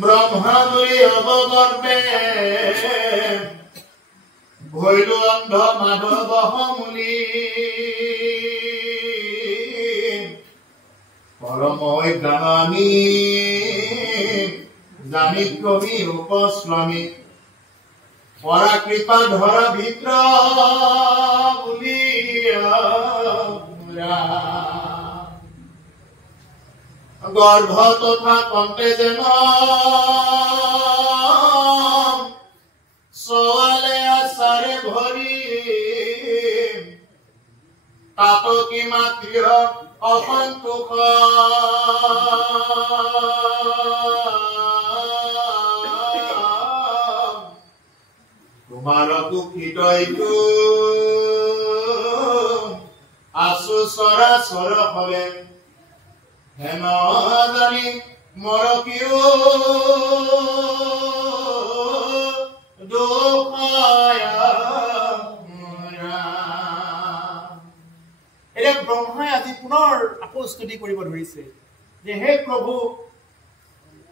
ব্রহ্মাগুলি অবগর্বে ভৈল অন্ধ মাধব মূলি পরময় জ্ঞানী জানি কবি উপস্বামী পরা কৃপা ধরা ভিত্র বলিয়া গর্ভ তথা কণ্ঠে যেন সোয়ালে আসারে ভরি তাতকি মাতৃ অসন্তোষ তোমার দুঃখিত আশু সরাসর হবে হেন জানি মর কিয় ব্ৰহ্মাই আজি পুনৰ আকৌ স্তুতি কৰিব ধৰিছে যে হে প্ৰভু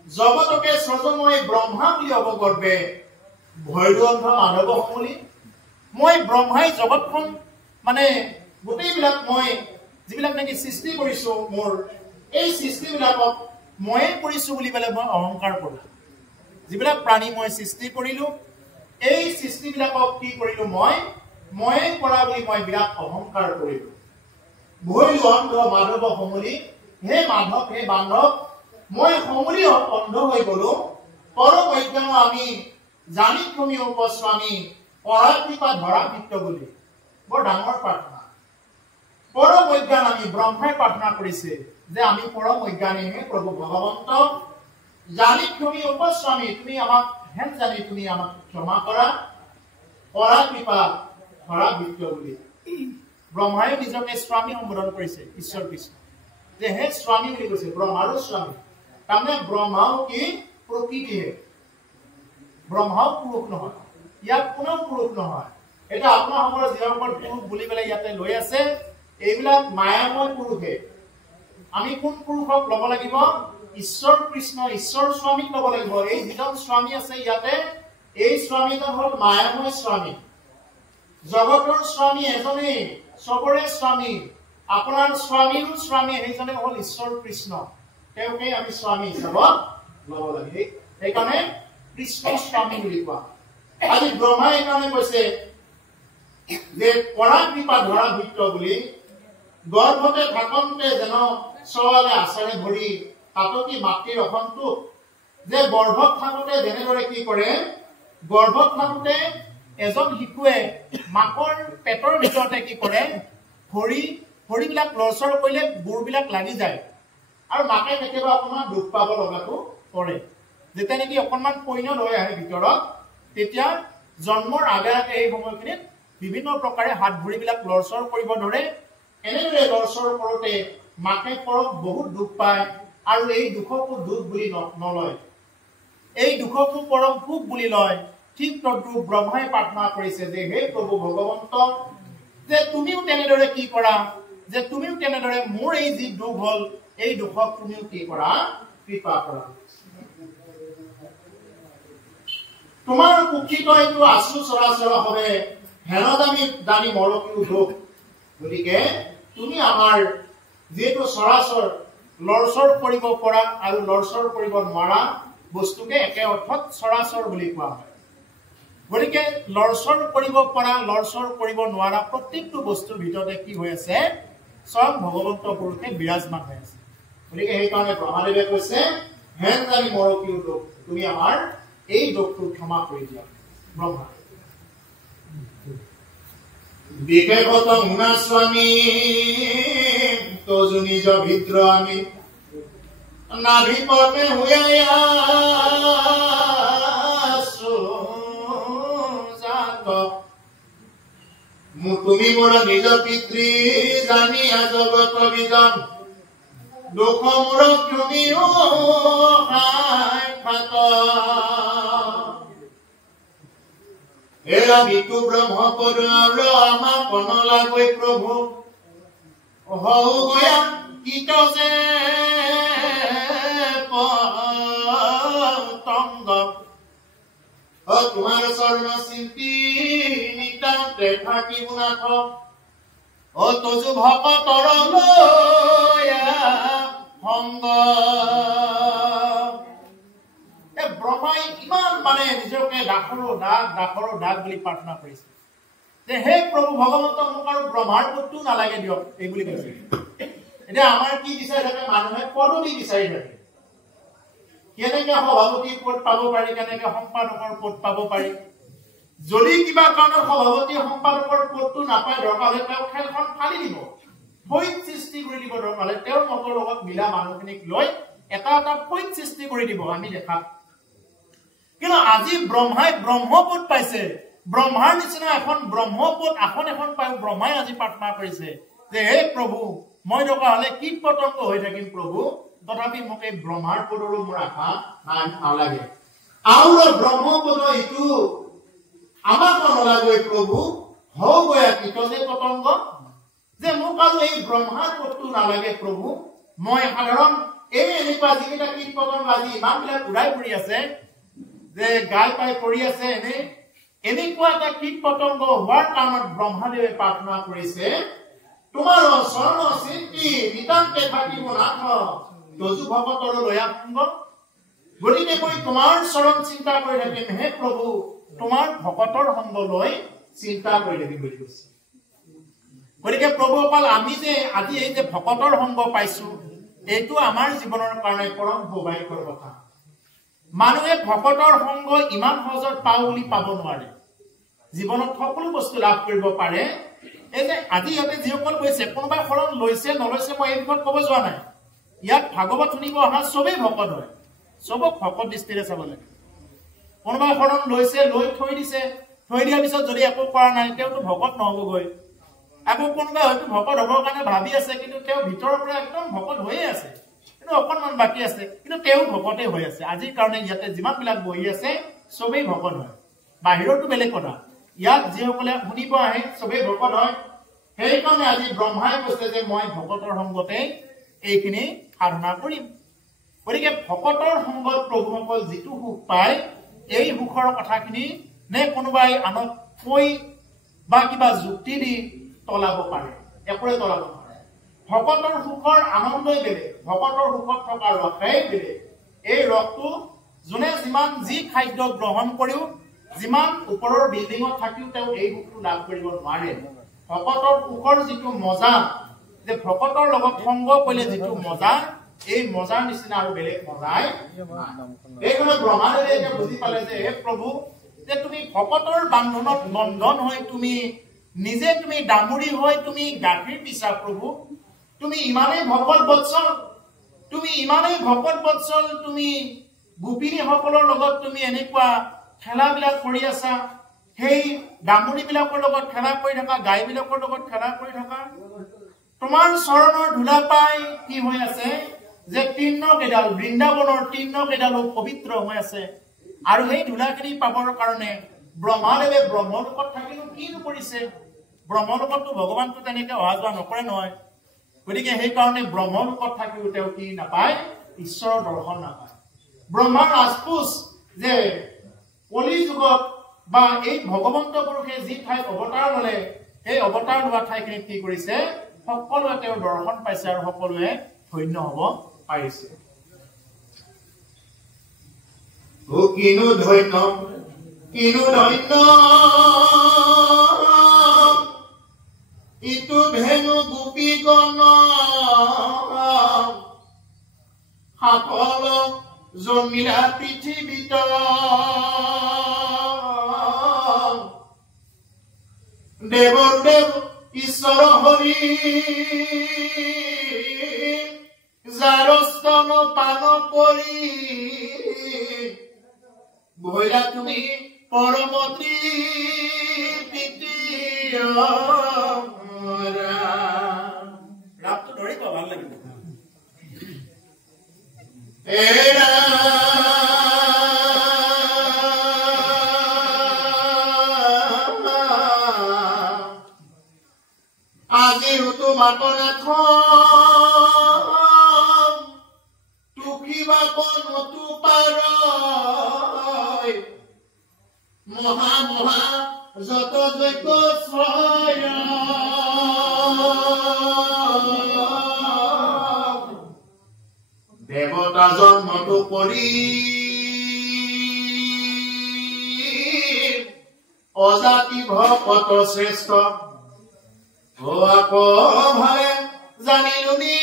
জগতকে সৃজনময় ব্ৰহ্মা বুলি অৱগৰ্বে ভৈৰৱন্ধ মাধৱ সমলি মই ব্ৰহ্মাই জগতখন মানে গোটেইবিলাক মই যিবিলাক নাকি সৃষ্টি কৰিছো মোৰ এই সৃষ্টিবিলাকক ময়ে কৰিছো বুলি পেলাই মই অহংকাৰ কৰোঁ যিবিলাক প্ৰাণী মই সৃষ্টি কৰিলো এই সৃষ্টিবিলাকক কি কৰিলো ময়ে কৰা বুলি মই বিৰাট অহংকাৰ কৰিলো ভৈৰৱন্ধ মাধৱ সমলি হে মাধৱ হে বান্ধৱ মই সমলি অন্ধ হৈ গলো পৰম অজ্ঞান আমি জানি তুমি উপস্বামী পৰাকৃপা ধৰা ভিত্ত বুলি বৰ ডাঙৰ প্ৰাৰ্থনা পৰম অজ্ঞান আমি ব্ৰহ্মাই প্ৰাৰ্থনা কৰিছে যে আমি পৰম অজ্ঞানী হে প্ৰভু ভগৱন্ত জানি তুমি উপস্বামী তুমি আমাক হেন জানি তুমি আমাক ক্ষমা কৰা পৰাকৃপা ধৰা ভিত্ত বুলি ব্ৰহ্মাই নিজকে স্বামী সম্বোধন কৰিছে ঈশ্বৰ কৃষ্ণ যে হে স্বামী বুলি কৈছে ব্ৰহ্মাৰো স্বামী তাৰমানে ব্ৰহ্মাও কি প্ৰকৃতিহে ব্ৰহ্মাও পুৰুষ নহয় ইয়াত কোনো পুৰুষ নহয় এটা আপোনালোকৰ জীৱনৰ পুৰুষ বুলি পেলাই ইয়াতে লৈ আছে এইবিলাক মায়াময় পুৰুষে আমি কোন পুৰুষক ল'ব লাগিব ঈশ্বৰ কৃষ্ণ ঈশ্বৰ স্বামীক ল'ব লাগিব এই যিজন স্বামী আছে ইয়াতে এই স্বামীজন হ'ল মায়াময় স্বামী জগতৰ স্বামী এজনেই সবৰে স্বামী আপোনাৰ স্বামীৰো স্বামী সেইজনে হ'ল ঈশ্বৰ কৃষ্ণ তেওঁকে আমি স্বামী হিচাপত ল'ব লাগে সেইকাৰণে কৃষ্ণ স্বামী বুলি কোৱা আজি ব্ৰহ্মাই এইকাৰণে কৈছে যে পৰাকৃপা ধৰা ভিত্ত বুলি গৰ্ভতে থাকন্তে যেন সোৱালে আচাৰে ভৰি তাতকি মাতৃৰ অসন্তোষ যে গৰ্ভত থাকোতে যেনেদৰে কি কৰে গৰ্ভত থাকোতে এজন শিশুৱে মাকৰ পেটৰ ভিতৰতে কি কৰে ভৰিবিলাক লৰচৰ কৰিলে গুৰবিলাক লাগি যায় আৰু মাকে কেতিয়াবা অকণমান দুখ পাব লগাটো কৰে যেতিয়া নেকি অকণমান পৈণত হৈ আহে ভিতৰত তেতিয়া জন্মৰ আগে আগে এই সময়খিনিত বিভিন্ন প্ৰকাৰে হাত ভৰিবিলাক লৰচৰ কৰিব ধৰে এনেদৰে লৰচৰ কৰোঁতে মাকে পৰক বহুত দুখ পায় আৰু এই দুখকো দুখ বুলি নলয় এই দুখকো পৰম সুখ বুলি লয় ঠিক তদ্ৰুপ ব্ৰহ্মাই প্ৰাৰ্থনা কৰিছে যে হে প্ৰভু ভগৱন্ত যে তুমিও তেনেদৰে কি কৰা যে তুমিও তেনেদৰে মোৰ এই যি দুখ হ'ল এই দুখক তুমিও কি কৰা কৃপা কৰা তোমাৰ কুক্ষিত এইটো আশু চৰাচৰ হবে হেন দানী মৰকিও দুখ গতিকে তুমি আমাৰ যিহেতু চৰাচৰ লৰচৰ কৰিব পৰা আৰু লৰচৰ কৰিব নোৱাৰা বস্তুকে একে অৰ্থত চৰাচৰ বুলি কোৱা হয় গতিকে লৰচৰ কৰিব পৰা লৰচৰ কৰিব নোৱাৰা প্ৰত্যেকটো বস্তুৰ ভিতৰতে কি হৈ আছে স্বয়ং ভগৱন্ত পুৰুষে বিৰাজমান হৈ আছে গতিকে সেইকাৰণে ব্ৰহ্মাদেৱে কৈছে হেন জানি মৰকিও দুখ তুমি আমাৰ এই দুখটো ক্ষমা কৰি দিয়া ব্ৰহ্মা বিশেষত মুনা স্বামী তজু নিজ ভিদ্ৰ আমি নাভি পৰ্মে হুয়ায়া তুমি মোৰ নিজ পিতৃ জানিয়া জগত বিজন দুখ মোৰ তুমিও এৰা বিটু ব্ৰহ্ম কৰুণাৰ আমা কোন লাগবে প্ৰভু হও গয়া কিত যে পতঙ্গ তোমাৰ চৰণ চিন্তি নিতান্তে থাকিব নাথ তজু ভকতৰ সংগ ব্ৰহ্মাই ইমান মানে নিজকে দাসৰো দাগ বুলি প্ৰাৰ্থনা কৰিছে যে হে প্ৰভু ভগৱন্ত মোক আৰু ব্ৰহ্মাৰ পদটো নালাগে দিয়ক এই বুলি কৈছে এতিয়া আমাৰ কি বিচাৰি থাকে মানুহে পদবী বিচাৰি থাকে কেনেকে সভাপতিৰ পদ পাব পাৰি কেনেকে সম্পাদকৰ পদ পাব পাৰি যদি কিবা কাৰণত সভাপতি সম্পাদকৰ পদটো নাপায় দৰকাৰ হ'লে তেওঁ খেলখন ফালি দিব ফৈত সৃষ্টি কৰি দিব দৰকাৰ হ'লে তেওঁৰ মতৰ লগত মিলা মানুহখিনিক লৈ এটা ফৈত সৃষ্টি কৰি দিব আমি দেখা কিন্তু আজি ব্ৰহ্মাই ব্ৰহ্মপদ পাইছে ব্ৰহ্মাৰ নিচিনা এখন ব্ৰহ্মপদ আসন এখন পাই ব্ৰহ্মাই আজি প্ৰাৰ্থনা কৰিছে যে হে প্ৰভু মই দৰকাৰ হ'লে কীট পতংগ হৈ থাকিম প্ৰভু তথাপি মোক এই ব্ৰহ্মাৰ পদৰো মোৰ আশা নালাগে আৰু ব্ৰহ্মপদ এইটো আমাক নালাগে প্ৰভু হও গয়া কিত যে পতংগ যে মোক আৰু এই ব্ৰহ্মাৰ পদটো নালাগে প্ৰভু মই সাধাৰণ এনেকুৱা যিকেইটা কীট পতংগ আজি ইমানবিলাক উৰাই ফুৰি আছে যে গাই পাই পৰি আছে এনেকুৱা এটা কীট পতংগ হোৱাৰ কাৰণত ব্ৰহ্মাদেৱে প্ৰাৰ্থনা কৰিছে তোমাৰ চৰণ চিন্তি নিতান্তে থাকিব নাথ তজু ভকতৰ লয়া সংগ গতিকে মই তোমাৰ চৰণ চিন্তা কৰি থাকিম হে প্ৰভু তোমাৰ ভকতৰ সংগ লৈ চিন্তা কৰি থাকিম বুলি কৈছে গতিকে প্ৰভু অকল আমি যে আজি এই যে ভকতৰ সংগ পাইছো এইটো আমাৰ জীৱনৰ কাৰণে পৰম সৌভাগ্যৰ কথা মানুহে ভকতৰ সংগ ইমান সহজত পাওঁ বুলি পাব নোৱাৰে জীৱনত সকলো বস্তু লাভ কৰিব পাৰে এই যে আজি ইয়াতে যিসকল গৈছে কোনোবা শৰণ লৈছে নলৈছে মই এই বিষয়ত ক'ব যোৱা নাই ইয়াত ভাগৱত শুনিব অহা চবেই ভকত হয় চবক ভকত দৃষ্টিৰে চাব লাগে কোনোবা শৰণ লৈছে লৈ থৈ দিছে থৈ দিয়াৰ পিছত যদি একো কৰা নাই তেওঁতো ভকত নহ'বগৈ আকৌ কোনোবা হয়তো ভকত হ'বৰ কাৰণে ভাবি আছে কিন্তু তেওঁ ভিতৰৰ পৰা একদম ভকত হৈয়ে আছে কিন্তু অকণমান বাকী আছে কিন্তু তেওঁ ভকতেই হৈ আছে আজিৰ কাৰণে ইয়াতে যিমানবিলাক বহি আছে চবেই ভকত হয় বাহিৰতো বেলেগ কথা ইয়াত যিসকলে শুনিব আহে চবেই ভকত হয় সেইকাৰণে আজি ব্ৰহ্মাই কৈছে যে মই ভকতৰ সংগতে এইখিনি সাধনা কৰিম গতিকে ভকতৰ সংগত প্ৰভুসকল যিটো সুখ পায় এই সুখৰ কথাখিনি নে কোনোবাই আনক কৈ বা কিবা যুক্তি দি তলাব পাৰে একোৰে তলাব নোৱাৰে ভকতৰ সুখৰ আনন্দই বেলেগ ভকতৰ সুখত থকা ৰসেই বেলেগ এই ৰসটো যোনে যিমান যি খাদ্য গ্ৰহণ কৰিও যিমান ওপৰৰ বিল্ডিঙত থাকিও তেওঁ এই সুখটো লাভ কৰিব নোৱাৰে ভকতৰ সুখৰ যিটো মজা যে ভকতৰ লগত সংগ কৰিলে যিটো মজা এই মজাৰ নিচিনা আৰু বেলেগ মজাই এইকাৰণে ব্ৰহ্মাদেৱে এতিয়া বুজি পালে যে হে প্ৰভু যে তুমি ভকতৰ বান্ধনত বন্ধন হৈ তুমি নিজে তুমি ডাঙৰি হৈ তুমি গাখীৰ পিছা প্ৰভু তুমি ইমানেই ভকত বৎসল তুমি গোপিনীসকলৰ লগত তুমি এনেকুৱা খেলাবিলাক কৰি আছা সেই ডাঙৰিবিলাকৰ লগত খেলা কৰি থকা গাইবিলাকৰ লগত খেলা কৰি থকা তোমাৰ চৰণৰ ধূলা পাই কি হৈ আছে যে তৃণকেইডাল বৃন্দাবনৰ তৃণকেইডালো পবিত্ৰ হৈ আছে আৰু সেই ধূলাখিনি পাবৰ কাৰণে ব্ৰহ্মাদেৱে ব্ৰহ্মলোকত থাকিনো কিনো কৰিছে ব্ৰহ্মলোকততো ভগৱানটো তেনেকে অহা যোৱা নকৰে নহয় গতিকে সেইকাৰণে ব্ৰহ্মলোকত থাকিও তেওঁ কি নাপায় ঈশ্বৰৰ দৰ্শন নাপায় ব্ৰহ্মাৰ আস্পুচ যে কলি যুগত বা এই ভগৱন্ত পুৰুষে যি ঠাইত অৱতাৰ ল'লে সেই অৱতাৰ লোৱা ঠাইখিনিত কি কৰিছে সকলোৱে তেওঁৰ দৰ্শন পাইছে আৰু সকলোৱে ধন্য হ'ব পাৰিছে কিনো ধন্য ইটো ভেনু গোপীগণ সকল জন্মিলা পৃথিৱীত দেৱৰ দেৱ ঈশ্বৰ হৰি যাৰ স্তন পান কৰি ভৈলা তুমি পৰম তৃপ্তি ৰাপটো ধৰিব ভাল লাগিব আজিও মাতনাথ তুকিবা বনতু পাৰ মহা মহা যত যজ্ঞ ছয় দেৱতা জন্মটো কৰি অজাতি ভকত শ্ৰেষ্ঠ আকৌ ভালে জানিলুনি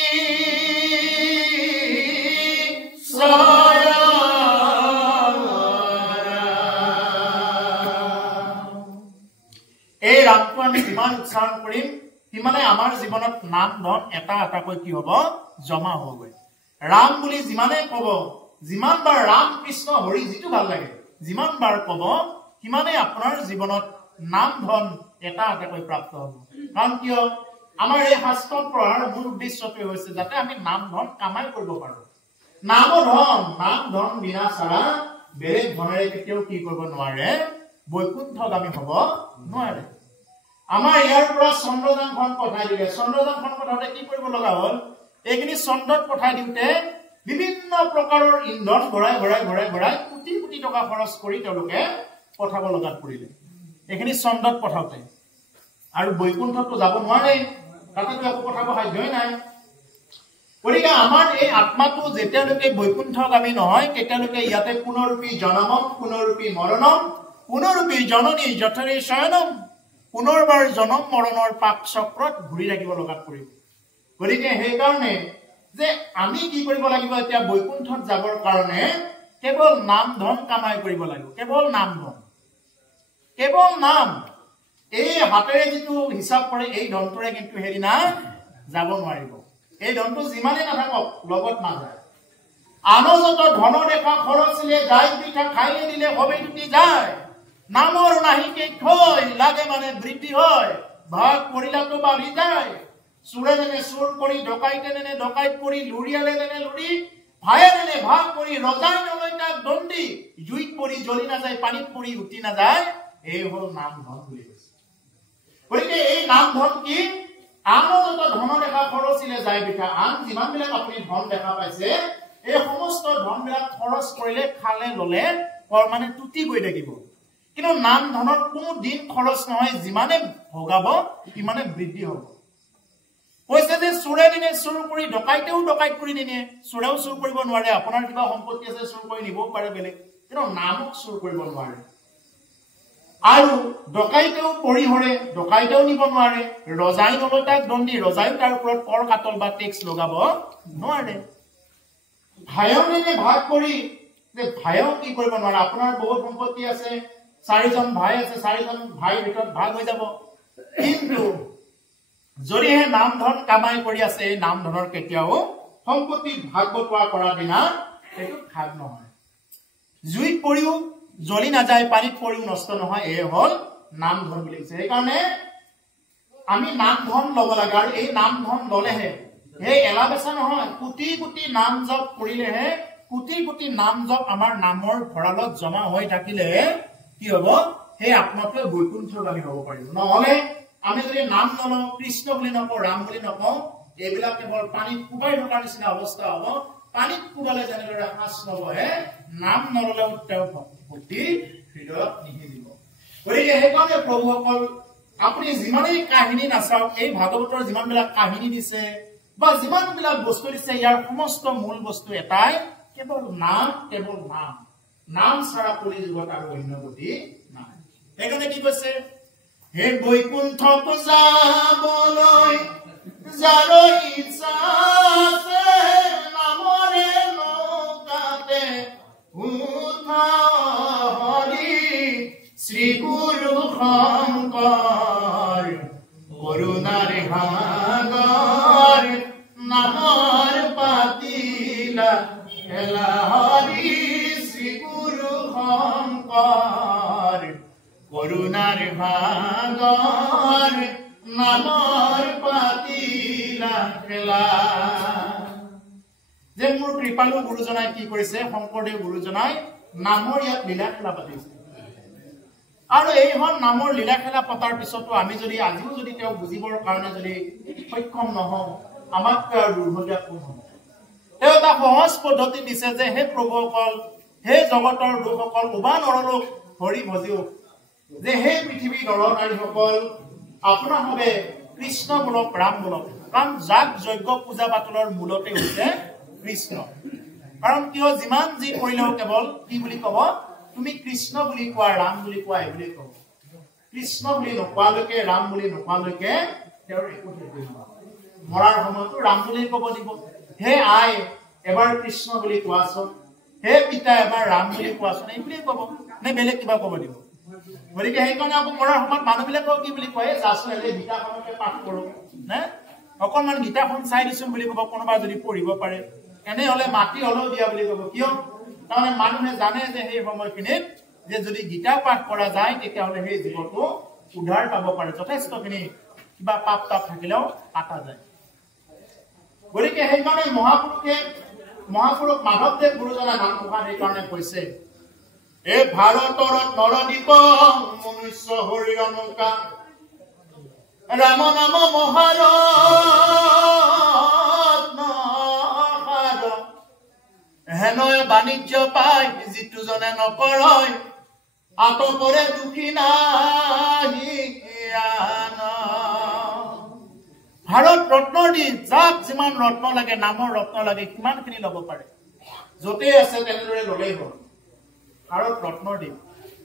এই ৰামটো আমি যিমান উচ্চাৰণ কৰিম সিমানে আমাৰ জীৱনত নাম ধন এটা এটাকৈ কি হব জমা হবগৈ ৰাম বুলি যিমানে কব যিমান বাৰ ৰাম কৃষ্ণ হৰি যিটো ভাল লাগে যিমান বাৰ কব সিমানে আপোনাৰ জীৱনত নাম ধন এটা এটাকৈ প্ৰাপ্ত হব কাৰণ কিয় আমাৰ এই শাস্ত্ৰ পঢ়াৰ মূল উদ্দেশ্যটো হৈছে যাতে আমি নাম ধন কামাই কৰিব পাৰো নাম ধন বিনা ছাড়া বেলেগ ধনেৰে কেতিয়াও কি কৰিব নোৱাৰে বৈকুণ্ঠগামী হব নোৱাৰে আমাৰ ইয়াৰ পৰা চন্দ্ৰযানখন পঠাই দিলে চন্দ্ৰযানখন পঠাওঁতে কি কৰিব লগা হ'ল এইখিনি চন্দ্ৰত পঠাই দিওঁতে বিভিন্ন প্ৰকাৰৰ ইন্ধন ভৰাই কোটি কোটি টকা খৰচ কৰি তেওঁলোকে পঠাব লগাত পৰিলে এইখিনি চন্দ্ৰত পঠাওঁতে আৰু বৈকুণ্ঠতো যাব নোৱাৰে তাতেতো একো পঠাব সাধ্যই নাই গতিকে আমাৰ এই আত্মাটো যেতিয়ালৈকে বৈকুণ্ঠগামী নহয় তেতিয়ালৈকে ইয়াতে পুনৰূপী জনমম পুনৰূপী মৰণম পুনৰূপী জননী জঠৰী শয়নম পুনৰবাৰ জনম মৰণৰ পাক চক্ৰত ঘূৰি থাকিব লগাত পৰিব গতিকে সেইকাৰণে যে আমি কি কৰিব লাগিব এতিয়া বৈকুণ্ঠত যাবৰ কাৰণে কেৱল নাম ধন কামাই কৰিব লাগিব কেৱল নাম ধন কেৱল নাম এই হাতেৰে যিটো হিচাপ কৰে এই ধনটোৰে কিন্তু হেৰিনা যাব নোৱাৰিব এই ধনটো যিমানেই নাথাকক লগত নাযায় আনজত ধন দেখা খৰচিলে যাই পিঠা খাইলে দিলে হবে টুটি যায় নামৰ নাহিকে থৈ লাগে মানে বৃদ্ধি হয় ভাগ কৰিলাতো বাঢ়ি যায় চুৰে নেনে চুৰ কৰি ডকাইতে নেনে ডকাইত কৰি লুৰিয়ালে নেনে লুৰি ভায়ে নেনে ভাগ কৰি ৰজাই নলয় তাক দণ্ডি জুইত পৰি জ্বলি নাযায় পানীত পৰি উঠি নাযায় এই হল নাম ধন বুলি কৈছে গতিকে এই নাম ধন কি আনজত ধন দেখা খৰচিলে যায় পিঠা আন যিমানবিলাক আপুনি ধন দেখা পাইছে এই সমস্ত ধনবিলাক খৰচ কৰিলে খালে ললে মানে টুটি গৈ থাকিব কিন্তু নাম ধনৰ কোনো দিন খৰচ নহয় যিমানে ভগাব সিমানে বৃদ্ধি হ'ব কৈছে যে চুৰে দিনে চুৰ কৰি ডকাইতেও ডকাইত কৰি নিনিয়ে চুৰেও চুৰ কৰিব নোৱাৰে আপোনাৰ কিবা সম্পত্তি আছে চুৰ কৰি নিবও পাৰে বেলেগ কিন্তু নামক চুৰ কৰিব নোৱাৰে আৰু ডকাইতেও পৰিহৰে ডকাইতেও নিব নোৱাৰে ৰজাই নলয় তাক দণ্ডি ৰজাইও তাৰ ওপৰত কৰ কাটল বা টেক্স লগাব নোৱাৰে ভায়ক এনে ভাগ কৰি যে ভায়ক কি কৰিব নোৱাৰে আপোনাৰ বহুত সম্পত্তি আছে চাৰিজন ভাই আছে চাৰিজন ভাইৰ ভিতৰত ভাগ হৈ যাব কিন্তু যদিহে নাম ধন কামাই কৰি আছে এই নাম ধনৰ কেতিয়াও সম্পত্তি ভাগ বটোৱা কৰা দিনা সেইটো ভাগ নহয় জুইত পৰিও জ্বলি নাযায় পানীত পৰিও নষ্ট নহয় এই হল নাম ধন বুলি কৈছে সেইকাৰণে আমি নাম ধন ল'ব লাগে আৰু এই নাম ধন ললেহে সেই এলা বেচা নহয় কোটি কোটি নাম জপ কৰিলেহে কোটি কোটি নাম জপ আমাৰ নামৰ ভঁৰালত জমা হৈ থাকিলে কি হব সেই আত্মাটোৱে বৈকুণ্ঠগামী হব পাৰিব নহলে আমি যদি নাম নলওঁ কৃষ্ণ বুলি নকওঁ ৰাম বুলি নকওঁ এইবিলাক কেৱল পানীত কোবাই থকাৰ নিচিনা অৱস্থা হব পানীত কোবালে যেনেদৰে সাঁচ নবহে নাম নললেও তেওঁ ভক্তি হৃদয়ত নিহিলিব গতিকে সেইকাৰণে প্ৰভুসকল আপুনি যিমানেই কাহিনী নাচাওক এই ভাগৱতৰ যিমানবিলাক কাহিনী দিছে বা যিমানবিলাক বস্তু দিছে ইয়াৰ সমস্ত মূল বস্তু এটাই কেৱল নাম নাম ছাড়া কলি যুগত আৰু অন্য গতি নাই সেইকাৰণে কি কৈছে হে বৈকুণ্ঠ যাবলৈ যাৰ ইচ্ছা আছে নামৰে নৌকাতে উঠাৰি শ্ৰী গুৰু শংকৰ কৰুণাৰ ভাগৰ নামৰ পাতিলা খেলা হৰি শ্ৰী গুৰু শঙ্কৰ কৰুণাৰ ভাগৰ নামৰ পাতিলা খেলা যে মোৰ কৃপালু গুৰুজনাই কি কৰিছে শংকৰদেৱ গুৰুজনাই নামৰ ইয়াত লীলা খেলা পাতিছে আৰু এইখন নামৰ লীলা খেলা পতাৰ পিছতো আমি যদি আজিও যদি তেওঁ বুজিবৰ কাৰণে যদি সক্ষম নহওঁ আমাতকৈ আৰু দুৰ্ভাগ্য কোন হ'ব তেওঁ এটা সহজ পদ্ধতি দিছে যে হে প্ৰভুসকল হে জগতৰ লোকসকল উবা নৰলোক হৰি ভজিও যে হে পৃথিৱীৰ নৰনাৰীসকল আপোনালোকে কৃষ্ণ বোলক ৰাম বোলক কাৰণ যাগ যজ্ঞ পূজা পাতলৰ মূলতে হৈছে কৃষ্ণ কাৰণ কিয় যিমান যি কৰিলেও কেৱল কি বুলি ক'ব তুমি কৃষ্ণ বুলি কোৱা ৰাম বুলি কোৱা এই বুলি ক'ব কৃষ্ণ বুলি নোকোৱালৈকে ৰাম বুলি নোকোৱালৈকে তেওঁৰ একো হেৰি নহয় মৰাৰ সময়তো ৰাম বুলি ক'ব দিব হে আই এবাৰ কৃষ্ণ বুলি কোৱাচোন হে পিতা এবাৰ ৰাম বুলি কোৱাচোন এই বুলি ক'ব নে বেলেগ কিবা ক'ব দিব গতিকে সেইকাৰণে আকৌ মৰাৰ সময়ত মানুহবিলাকক কি বুলি কয় যাচোন এলে গীতাখনকে পাঠ কৰোঁ নে অকণমান গীতাখন চাই দিছোন বুলি ক'ব কোনোবা যদি পঢ়িব পাৰে এনেহ'লে মাটি হ'লেও দিয়া বুলি ক'ব কিয় তাৰমানে মানুহে জানে যে সেই সময়খিনিত যে যদি গীতা পাঠ কৰা যায় তেতিয়াহ'লে সেই জীৱটো উদ্ধাৰ পাব পাৰে যথেষ্টখিনি কিবা পাপ তাপ থাকিলেও কাটা যায় গতিকে সেইকাৰণে মহাপুৰুষ মাধৱদেৱ গুৰুজনা নামঘোষাত সেইকাৰণে কৈছে এই ভাৰতৰ নৰদ্বীপ মনুষ্য হৰিৰ নৌকা ৰাম নাম মহাৰত্ন হেনয় বাণিজ্য পাই যিটো জনে নকৰয় আতপৰে দুখী নাহি ভাৰত ৰত্নৰ দি যাক যিমান ৰত্ন লাগে নামৰ ৰত্ন লাগে কিমানখিনি ল'ব পাৰে য'তেই আছে তেনেদৰে ল'লেই হ'ল ভাৰত ৰত্নৰ দ্বীপ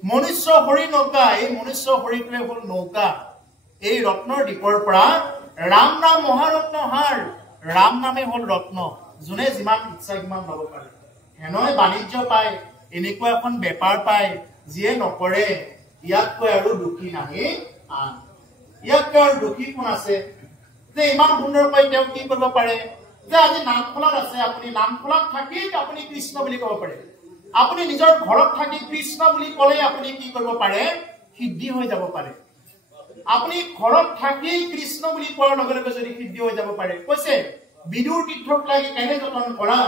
মনুষ্য হৰি নৌকা এই মনুষ্য হৰিটোৱে হ'ল নৌকা এই ৰত্নৰ দ্বীপৰ পৰা ৰাম নাম মহাৰত্ন হাৰ ৰাম নামে হ'ল ৰত্ন যোনে যিমান ইচ্ছা সিমান ল'ব পাৰে হেনয় বাণিজ্য পায় এনেকুৱা এখন বেপাৰ পায় যিয়ে নকৰে ইয়াতকৈ আৰু দুখী নাহি আন ইয়াতকৈ আৰু দুখী কোন আছে যে ইমান সুন্দৰকৈ তেওঁ কি কৰিব পাৰে যে আজি নামখোলাত আছে আপুনি নামখোলাত থাকি আপুনি কৃষ্ণ বুলি ক'ব পাৰে আপুনি নিজৰ ঘৰত থাকি কৃষ্ণ বুলি ক'লে আপুনি কি কৰিব পাৰে সিদ্ধি হৈ যাব পাৰে আপুনি ঘৰত থাকি কৃষ্ণ বুলি কোৱাৰ লগে লগে যদি সিদ্ধি হৈ যাব পাৰে কৈছে বিদুৰ তীৰ্থক লাগি কেনে যতন কৰা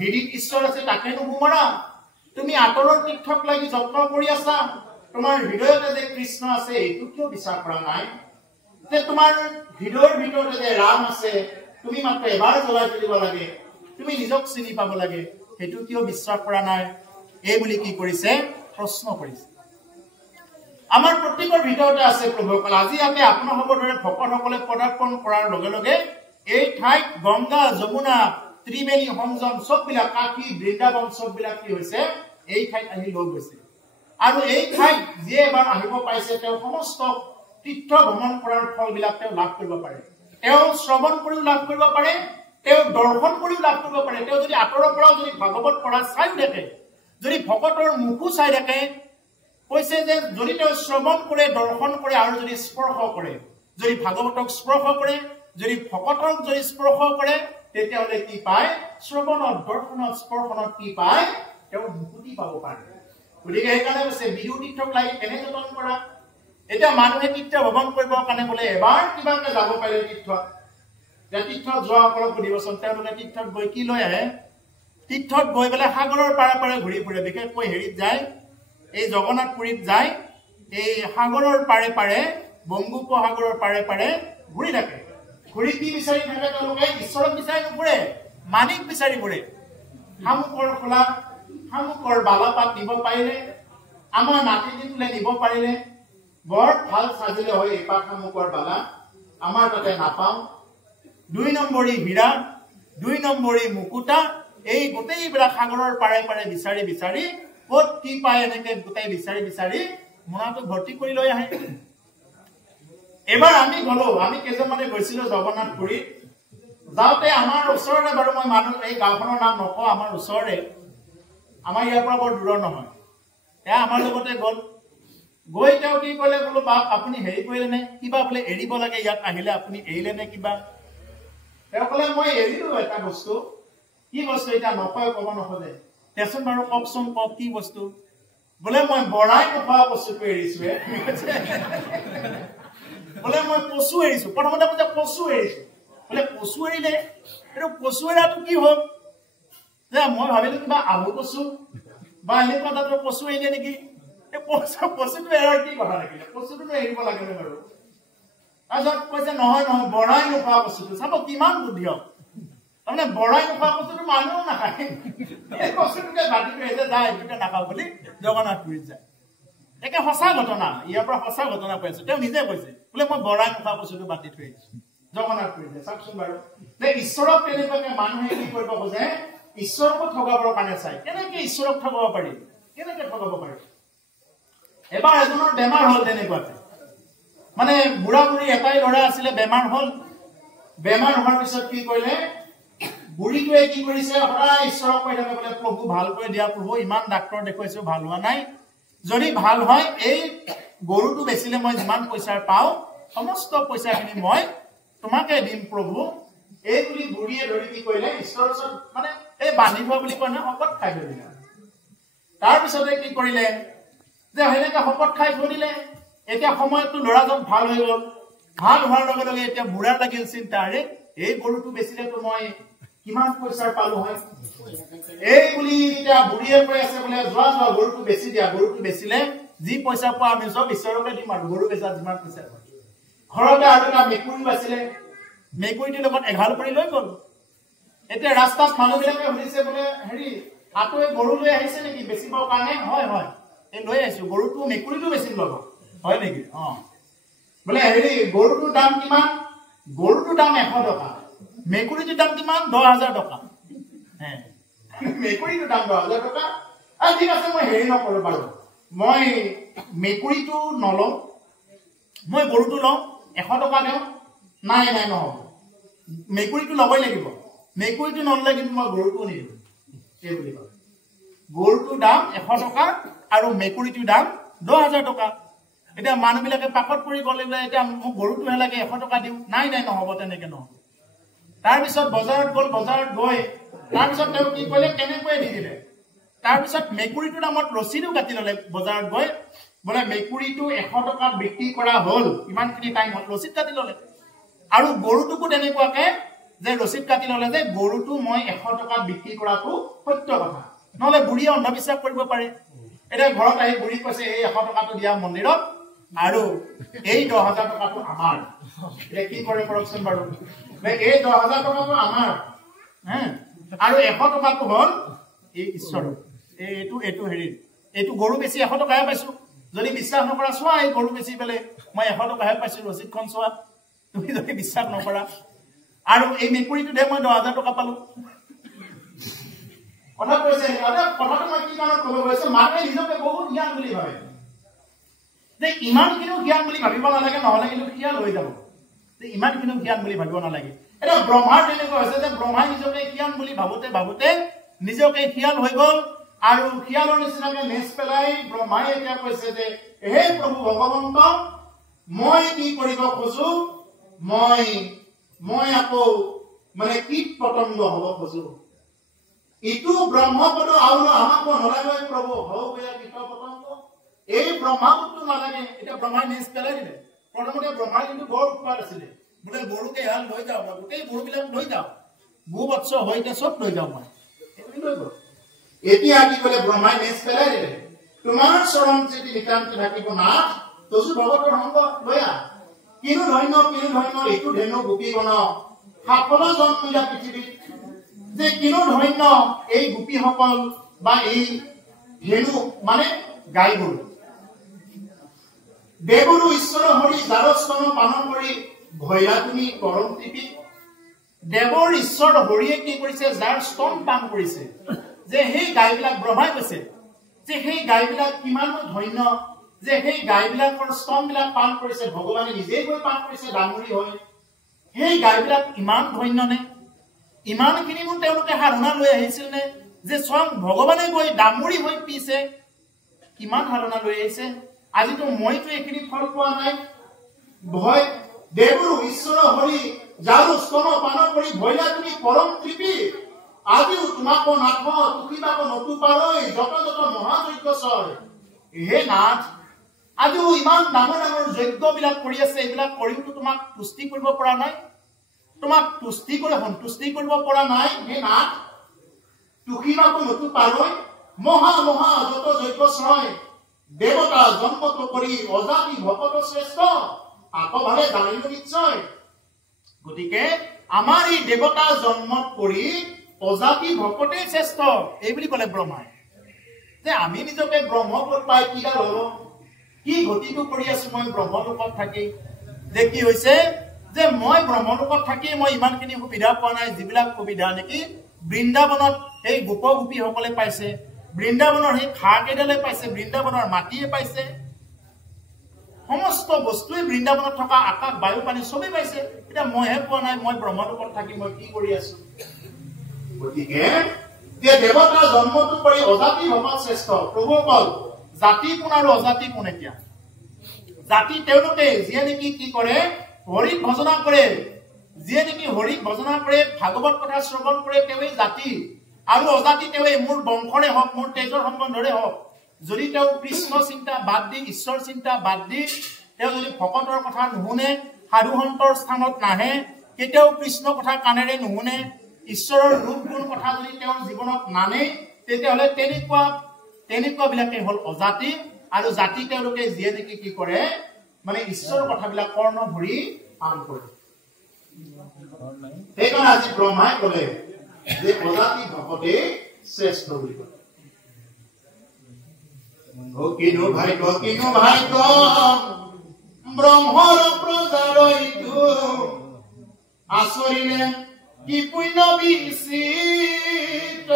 হৃদিত ঈশ্বৰ আছে তাকে নুগুমৰা তুমি আঁতৰৰ তীৰ্থক লাগি যত্ন কৰি আছা তোমাৰ হৃদয়তে যে কৃষ্ণ আছে এইটো কিয় বিচাৰ কৰা নাই যে তোমাৰ হৃদয়ৰ ভিতৰতে যে ৰাম আছে তুমি মাত্ৰ এবাৰ জ্বলাই তুলিব লাগে তুমি নিজক চিনি পাব লাগে সেইটো কিয় বিশ্বাস কৰা নাই এই বুলি কি কৰিছে প্ৰশ্ন কৰিছে আমাৰ প্ৰত্যেকৰ ভিতৰতে আছে প্ৰভুসকল আজি আমি আপোনালোকৰ দৰে ভকতসকলে পদাৰ্পণ কৰাৰ লগে লগে এই ঠাইত গংগা যমুনা ত্ৰিবেণী সংযম সববিলাক কাশী বৃন্দাবন সববিলাক কি হৈছে এই ঠাইত আহি লগ গৈছে আৰু এই ঠাইত যিয়ে এবাৰ আহিব পাইছে তেওঁ সমস্ত তীৰ্থ ভ্ৰমণ কৰাৰ ফলবিলাক তেওঁ লাভ কৰিব পাৰে তেওঁ শ্ৰৱণ কৰিও লাভ কৰিব পাৰে তেওঁ দৰ্শন কৰিও লাভ কৰিব পাৰে তেওঁ যদি আঁতৰৰ পৰাও যদি ভাগৱত পঢ়া চাই থাকে যদি ভকতৰ মুখো চাই থাকে কৈছে যে যদি তেওঁ শ্ৰৱণ কৰে দৰ্শন কৰে আৰু যদি স্পৰ্শ কৰে যদি ভাগৱতক স্পৰ্শ কৰে যদি ভকতক যদি স্পৰ্শ কৰে তেতিয়াহ'লে কি পায় শ্ৰৱণত দৰ্শনত স্পৰ্শনত কি পায় তেওঁ মুক্তি পাব পাৰে গতিকে সেইকাৰণে কৈছে বিদুৰ তীৰ্থক লাগি কেনে যতন কৰা এতিয়া মানুহে তীৰ্থ ভ্ৰমণ কৰিবৰ কাৰণে বোলে এবাৰ কিবাকে যাব পাৰে তীৰ্থত তীৰ্থত যোৱাসকলক সুধিবচোন তেওঁলোকে তীৰ্থত গৈ কি লৈ আহে তীৰ্থত গৈ পেলাই সাগৰৰ পাৰে পাৰে ঘূৰি ফুৰে বিশেষকৈ হেৰিত যায় এই জগন্নাথপুৰীত যায় এই সাগৰৰ পাৰে পাৰে বংগোপসাগৰৰ পাৰে পাৰে ঘূৰি থাকে ঘূৰি কি বিচাৰি থাকে তেওঁলোকে ঈশ্বৰক বিচাৰি নুফুৰে মানিক বিচাৰি ফুৰে শামুকৰ খোলা শামুকৰ বালাপাত নিব পাৰিলে আমাৰ নাতিনীটোলে নিব পাৰিলে বৰ ভাল সাজিলে হয় এপাত শামুকৰ বালা আমাৰ তাতে নাপাওঁ 2 নম্বৰী হীৰা 2 নম্বৰী মুকুতা এই গোটেইবিলাক সাগৰৰ পাৰে পাৰে বিচাৰি বিচাৰি ক'ত কি পায় এনেকে গোটেই বিচাৰি বিচাৰি মোনাটো ভৰ্তি কৰি লৈ আহে এবাৰ আমি গলো আমি কেইজনমানে গৈছিলো জগন্নাথপুৰীত যাওঁতে আমাৰ ওচৰৰে বাৰু মই মানুহ এই গাঁওখনৰ নাম নকওঁ আমাৰ ওচৰৰে আমাৰ ইয়াৰ পৰা বৰ দূৰৰ নহয় এয়া আমাৰ লগতে গ'ল গৈ তেওঁ কি ক'লে বোলো বাপ আপুনি হেৰি কৰিলে নে কিবা বোলে এৰিব লাগে ইয়াত আহিলে আপুনি এৰিলে নে কিবা তেওঁ ক'লে মই এৰিলো এটা বস্তু কি বস্তু এটা নকয় ক'ব নোখোজে দেচোন বাৰু কওকচোন কওক কি বস্তু বোলে মই বৰাই নোখোৱা বস্তুটো এৰিছো বোলে মই কচু এৰিছো প্ৰথমতে বোলে কচু এৰিছো বোলে কচু এৰিলে এইটো কচু এৰাটো কি হ'ল যে মই ভাবিলো কিবা আলু কচু বা এনেকুৱা তাতো কচু এৰিলে নেকি এই পশুটো এৰাৰ কি কথা থাকিলে পশুটো এৰিব লাগে নে বাৰু তাৰপিছত কৈছে নহয় নহয় বৰাই নোখোৱা বস্তুটো চাব কিমান বুদ্ধি হওক তাৰমানে বৰাই নোখোৱা বস্তুটো মানুহেও নাখায় এই বস্তুটোকে বাটি থৈছে যায় এইটোকে নাখাওঁ বুলি জগন্নাথ পুৰীত যায় একে সঁচা ঘটনা ইয়াৰ পৰা সঁচা ঘটনা কৈ আছো তেওঁ নিজে কৈছে বোলে মই বৰাই নোখোৱা বস্তুটো বাটি থৈ আহিছো জগন্নাথ পুৰীত যায় চাওকচোন বাৰু যে ঈশ্বৰক তেনেকুৱাকে মানুহে কি কৰিব খোজে ঈশ্বৰকো ঠগাবৰ কাৰণে চাই কেনেকে ঈশ্বৰক ঠগাব পাৰি কেনেকে ঠগাব পাৰি এবাৰ এজনৰ বেমাৰ হ'ল তেনেকুৱাকে মানে বুঢ়া বুঢ়ী এটাই ল'ৰা আছিলে বেমাৰ হ'ল বেমাৰ হোৱাৰ পিছত কি কৰিলে বুঢ়ীটোৱে কি কৰিছে সদায় ঈশ্বৰক কৈ থাকে বোলে প্ৰভু ভাল কৰি দিয়া প্ৰভু ইমান ডাক্তৰ দেখুৱাইছো ভাল হোৱা নাই যদি ভাল হয় এই গৰুটো বেচিলে মই যিমান পইচা পাওঁ সমস্ত পইচাখিনি মই তোমাকে দিম প্ৰভু এই বুলি বুঢ়ীয়ে ধৰি কি কৰিলে ঈশ্বৰৰ ওচৰত মানে এই বান্ধি থোৱা বুলি কয় নহয় শপত খাই ধৰিলে তাৰপিছতে কি কৰিলে যে সেনেকে শপত খাই ধৰিলে এতিয়া সময়তো ল'ৰাজন ভাল হৈ গ'ল ভাল হোৱাৰ লগে লগে এতিয়া বুঢ়াৰ লাগিল চিন্তা আৰে এই গৰুটো বেচিলেতো মই কিমান পইচা পালো হয় এই বুলি এতিয়া বুঢ়ীয়ে কৈ আছে বোলে যোৱা যোৱা গৰুটো বেচি দিয়া গৰুটো বেচিলে যি পইচা পোৱা আমি চব ঈশ্বৰকে দিম আৰু গৰু বেচা যিমান পইচা পায় ঘৰতে আৰু এটা মেকুৰী বাচিলে মেকুৰীটোৰ লগত এঘাল কৰি লৈ গ'ল এতিয়া ৰাস্তাত মানুহবিলাকে সুধিছে বোলে হেৰি আপুনি গৰু লৈ আহিছে নেকি বেচিবৰ কাৰণে হয় হয় এই লৈ আহিছো গৰুটো মেকুৰীটো বেচিম ল'ব হয় নেকি বোলে হেৰি গৰুটোৰ দাম কিমান গৰুটোৰ দাম 100 টকা মেকুৰীটোৰ দাম কিমান 10,000 টকা মেকুৰীটোৰ দাম 10,000 টকা ঠিক আছে মই হেৰি নকৰো বাৰু মই মেকুৰীটো নলওঁ মই গৰুটো লওঁ 100 টকা দিওঁ নাই নাই নহ'ব মেকুৰীটো ল'বই লাগিব মেকুৰীটো নললে কিন্তু মই গৰুটো নিদিওঁ এই বুলি কয় গৰুটোৰ দাম 100 টকা আৰু মেকুৰীটোৰ দাম 10,000 টকা এতিয়া মানুহবিলাকে পাকত পৰি গ'লে এতিয়া মোক গৰুটোহে লাগে 100 টকা দিওঁ নাই নাই নহ'ব তেনেকে নহ'ব তাৰপিছত বজাৰত গ'ল বজাৰত গৈ তাৰপিছত তেওঁ কি কৰিলে কেনেকৈ দি দিলে তাৰপিছত মেকুৰীটোৰ দামত ৰচিদো কাটি ল'লে বজাৰত গৈ বোলে মেকুৰীটো 100 টকাত বিক্ৰী কৰা হ'ল ইমানখিনি টাইমত ৰচিদ কাটি ল'লে আৰু গৰুটোকো তেনেকুৱাকে যে ৰচিদ কাটি ল'লে যে গৰুটো মই 100 টকাত বিক্ৰী কৰাটো সত্য কথা নহ'লে বুঢ়ীয়ে অন্ধবিশ্বাস কৰিব পাৰে এতিয়া ঘৰত আহি বুঢ়ী কৈছে এই 100 টকাটো দিয়া মন্দিৰত আৰু এই 10,000 টকাটো আমাৰ এতিয়া কি কৰে কৰকচোন বাৰু এই 10,000 টকাটো আমাৰ আৰু 100 টকাটো হ'ল এই ঈশ্বৰ এইটো হেৰি এইটো গৰু বেছি 100 টকাহে পাইছো যদি বিশ্বাস নকৰা চোৱা এই গৰু বেছি পেলাই মই 100 টকাহে পাইছো ৰচিদখন চোৱা তুমি যদি বিশ্বাস নকৰা আৰু এই মেকুৰীটো দে মই 10,000 টকা পালো কথা কৈছে কথাটো মই কি কাৰণত ক'ব গৈছো মানুহে নিজকে বহুত জ্ঞান বুলি ভাবে যে ইমানখিনিও জ্ঞান বুলি ভাবিব নালাগে নহ'লে কিন্তু খিয়াল হৈ যাব যে ইমানখিনিও জ্ঞান বুলি ভাবিব নালাগে এটা ব্ৰহ্মাৰ তেনেকুৱা হৈছে যে ব্ৰহ্মাই নিজকে জ্ঞান বুলি ভাবোতে ভাবোতে নিজকে খিয়াল হৈ গ'ল আৰু খিয়ালৰ নিচিনাকে নেচ পেলাই ব্ৰহ্মাই এতিয়া কৈছে যে হে প্ৰভু ভগৱন্ত মই কি কৰিব খোজো মই আকৌ মানে কীট পতংগ হ'ব খোজো ইটো ব্ৰহ্মপদ আৰু আমাক নলাগৈ প্ৰভু হও বেয়া কীট পতংগ এই ব্ৰহ্মাপদটো নালাগে এতিয়া ব্ৰহ্মাই নেচ পেলাই দিলে প্ৰথমতে ব্ৰহ্মাই কিন্তু বৰ উৎপাত আছিলে বোলে গৰুকে হাল লৈ যাওঁ মই গোটেই গৰুবিলাক লৈ যাওঁ গো বৎস হৈতে চব লৈ যাওঁ মই এতিয়া কি ক'লে ব্ৰহ্মাই নেচ পেলাই দিলে তোমাৰ চৰণ যদি নিতান্ত থাকিব নাথ তজু ভগতৰ সংগ লয়া কিনো ধন্য এইটো ধেনু গোপী গণ সাফল জন্মিলা পৃথিৱীত যে কিনো ধন্য এই গোপীসকল বা এই ধেনু মানে গাই গৰু দেৱৰু ঈশ্বৰ হৰি যাৰ স্তন পালন কৰি ভৈয়া তুমি কৰম টিপি দেৱৰ ঈশ্বৰ হৰিয়ে কি কৰিছে যাৰ স্তন পান কৰিছে যে সেই গাইবিলাক ব্ৰহ্মাই কৈছে যে সেই গাইবিলাক কিমান ধন্য যে সেই গাইবিলাকৰ স্তনবিলাক পান কৰিছে ভগৱানে নিজেই গৈ পান কৰিছে ডাঙৰি হৈ সেই গাইবিলাক ইমান ধন্য নে ইমানখিনি মোৰ তেওঁলোকে সাধনা লৈ আহিছিল নে যে স্বয়ং ভগৱানে গৈ ডাঙৰি হৈ পিছে কিমান সাধনা লৈ আহিছে আজিতো মইতো এইখিনি ফল পোৱা নাই ভয় দেৱৰু ঈশ্বৰ হৰি যাৰ স্তন পান কৰি ভৈয়া তুমি পৰম তৃপ্তি আজিও তোমাকো নাথ তুকিবাকো নতুপাৰৈ যত যত মহাযজ্ঞ ছয় হে নাথ আজিও ইমান ডাঙৰ ডাঙৰ যজ্ঞবিলাক কৰি আছে এইবিলাক কৰিওতো তোমাক তুষ্টি কৰিব পৰা নাই তোমাক তুষ্টি কৰি সন্তুষ্টি কৰিব পৰা নাই হে নাথ তুকিবাকো নতুপাৰৈ মহা মহা যত যজ্ঞ ছয় দেৱতা জন্মটো কৰি অজাতি ভকত শ্ৰেষ্ঠ আকভাৱে জানিলো নিশ্চয় গতিকে আমাৰ এই দেৱতা জন্মত কৰি অজাতি ভকতে শ্ৰেষ্ঠ এই বুলি ক'লে ব্ৰহ্মাই যে আমি নিজকে ব্ৰহ্ম পদ পাই কি ডাল হ'ব কি গতিটো কৰি আছো মই ব্ৰহ্মলোকত থাকি যে কি হৈছে যে মই ব্ৰহ্মলোকত থাকি মই ইমানখিনি সুবিধা পোৱা নাই যিবিলাক সুবিধা নেকি বৃন্দাবনত এই গোপ গোপীসকলে পাইছে বৃন্দাবনৰ সেই খাকেইডালে পাইছে বৃন্দাবনৰ মাটিয়ে পাইছে সমস্ত বস্তুৱে বৃন্দাবনত থকা আকাশ বায়ু পানী সবেই পাইছে এতিয়া মইহে পোৱা নাই মই ব্ৰহ্মলোকত থাকি মই কি কৰি আছো গতিকে যে দেৱতা জন্মটো কৰি অজাতি ভকত শ্ৰেষ্ঠ প্ৰভু কল জাতি কোন আৰু অজাতি কোন এতিয়া জাতি তেওঁলোকে যিয়ে নেকি কি কৰে হৰিক ভজনা কৰে যিয়ে নেকি হৰিক ভজনা কৰে ভাগৱত কথা শ্ৰৱণ কৰে তেওঁই জাতি আৰু অজাতি তেওঁই মোৰ বংশৰে হওক মোৰ তেজৰ সম্বন্ধৰে হওক যদি তেওঁ কৃষ্ণ চিন্তা বাদ দি ঈশ্বৰ চিন্তা বাদ দি তেওঁ যদি ভকতৰ কথা নুশুনে সাধু সন্তৰ স্থানত নাহে কেতিয়াও কৃষ্ণ কথা কাণেৰে নুশুনে ঈশ্বৰৰ ৰূপ গুণ কথা যদি তেওঁৰ জীৱনত নানে তেতিয়াহ'লে তেনেকুৱা বিলাকে হ'ল অজাতি আৰু জাতি তেওঁলোকে যিয়ে নেকি কি কৰে মানে ঈশ্বৰৰ কথাবিলাক কৰ্ণ ভৰি পালন কৰে সেইকাৰণে আজি ব্ৰহ্মাই ক'লে যে অজাতি ভকতে শ্ৰেষ্ঠ বুলি ক'লে কিনো ভাগ্য ব্ৰহ্মৰ প্ৰজাৰ ইটো আচৰিলে কি পুণ্য বিচিত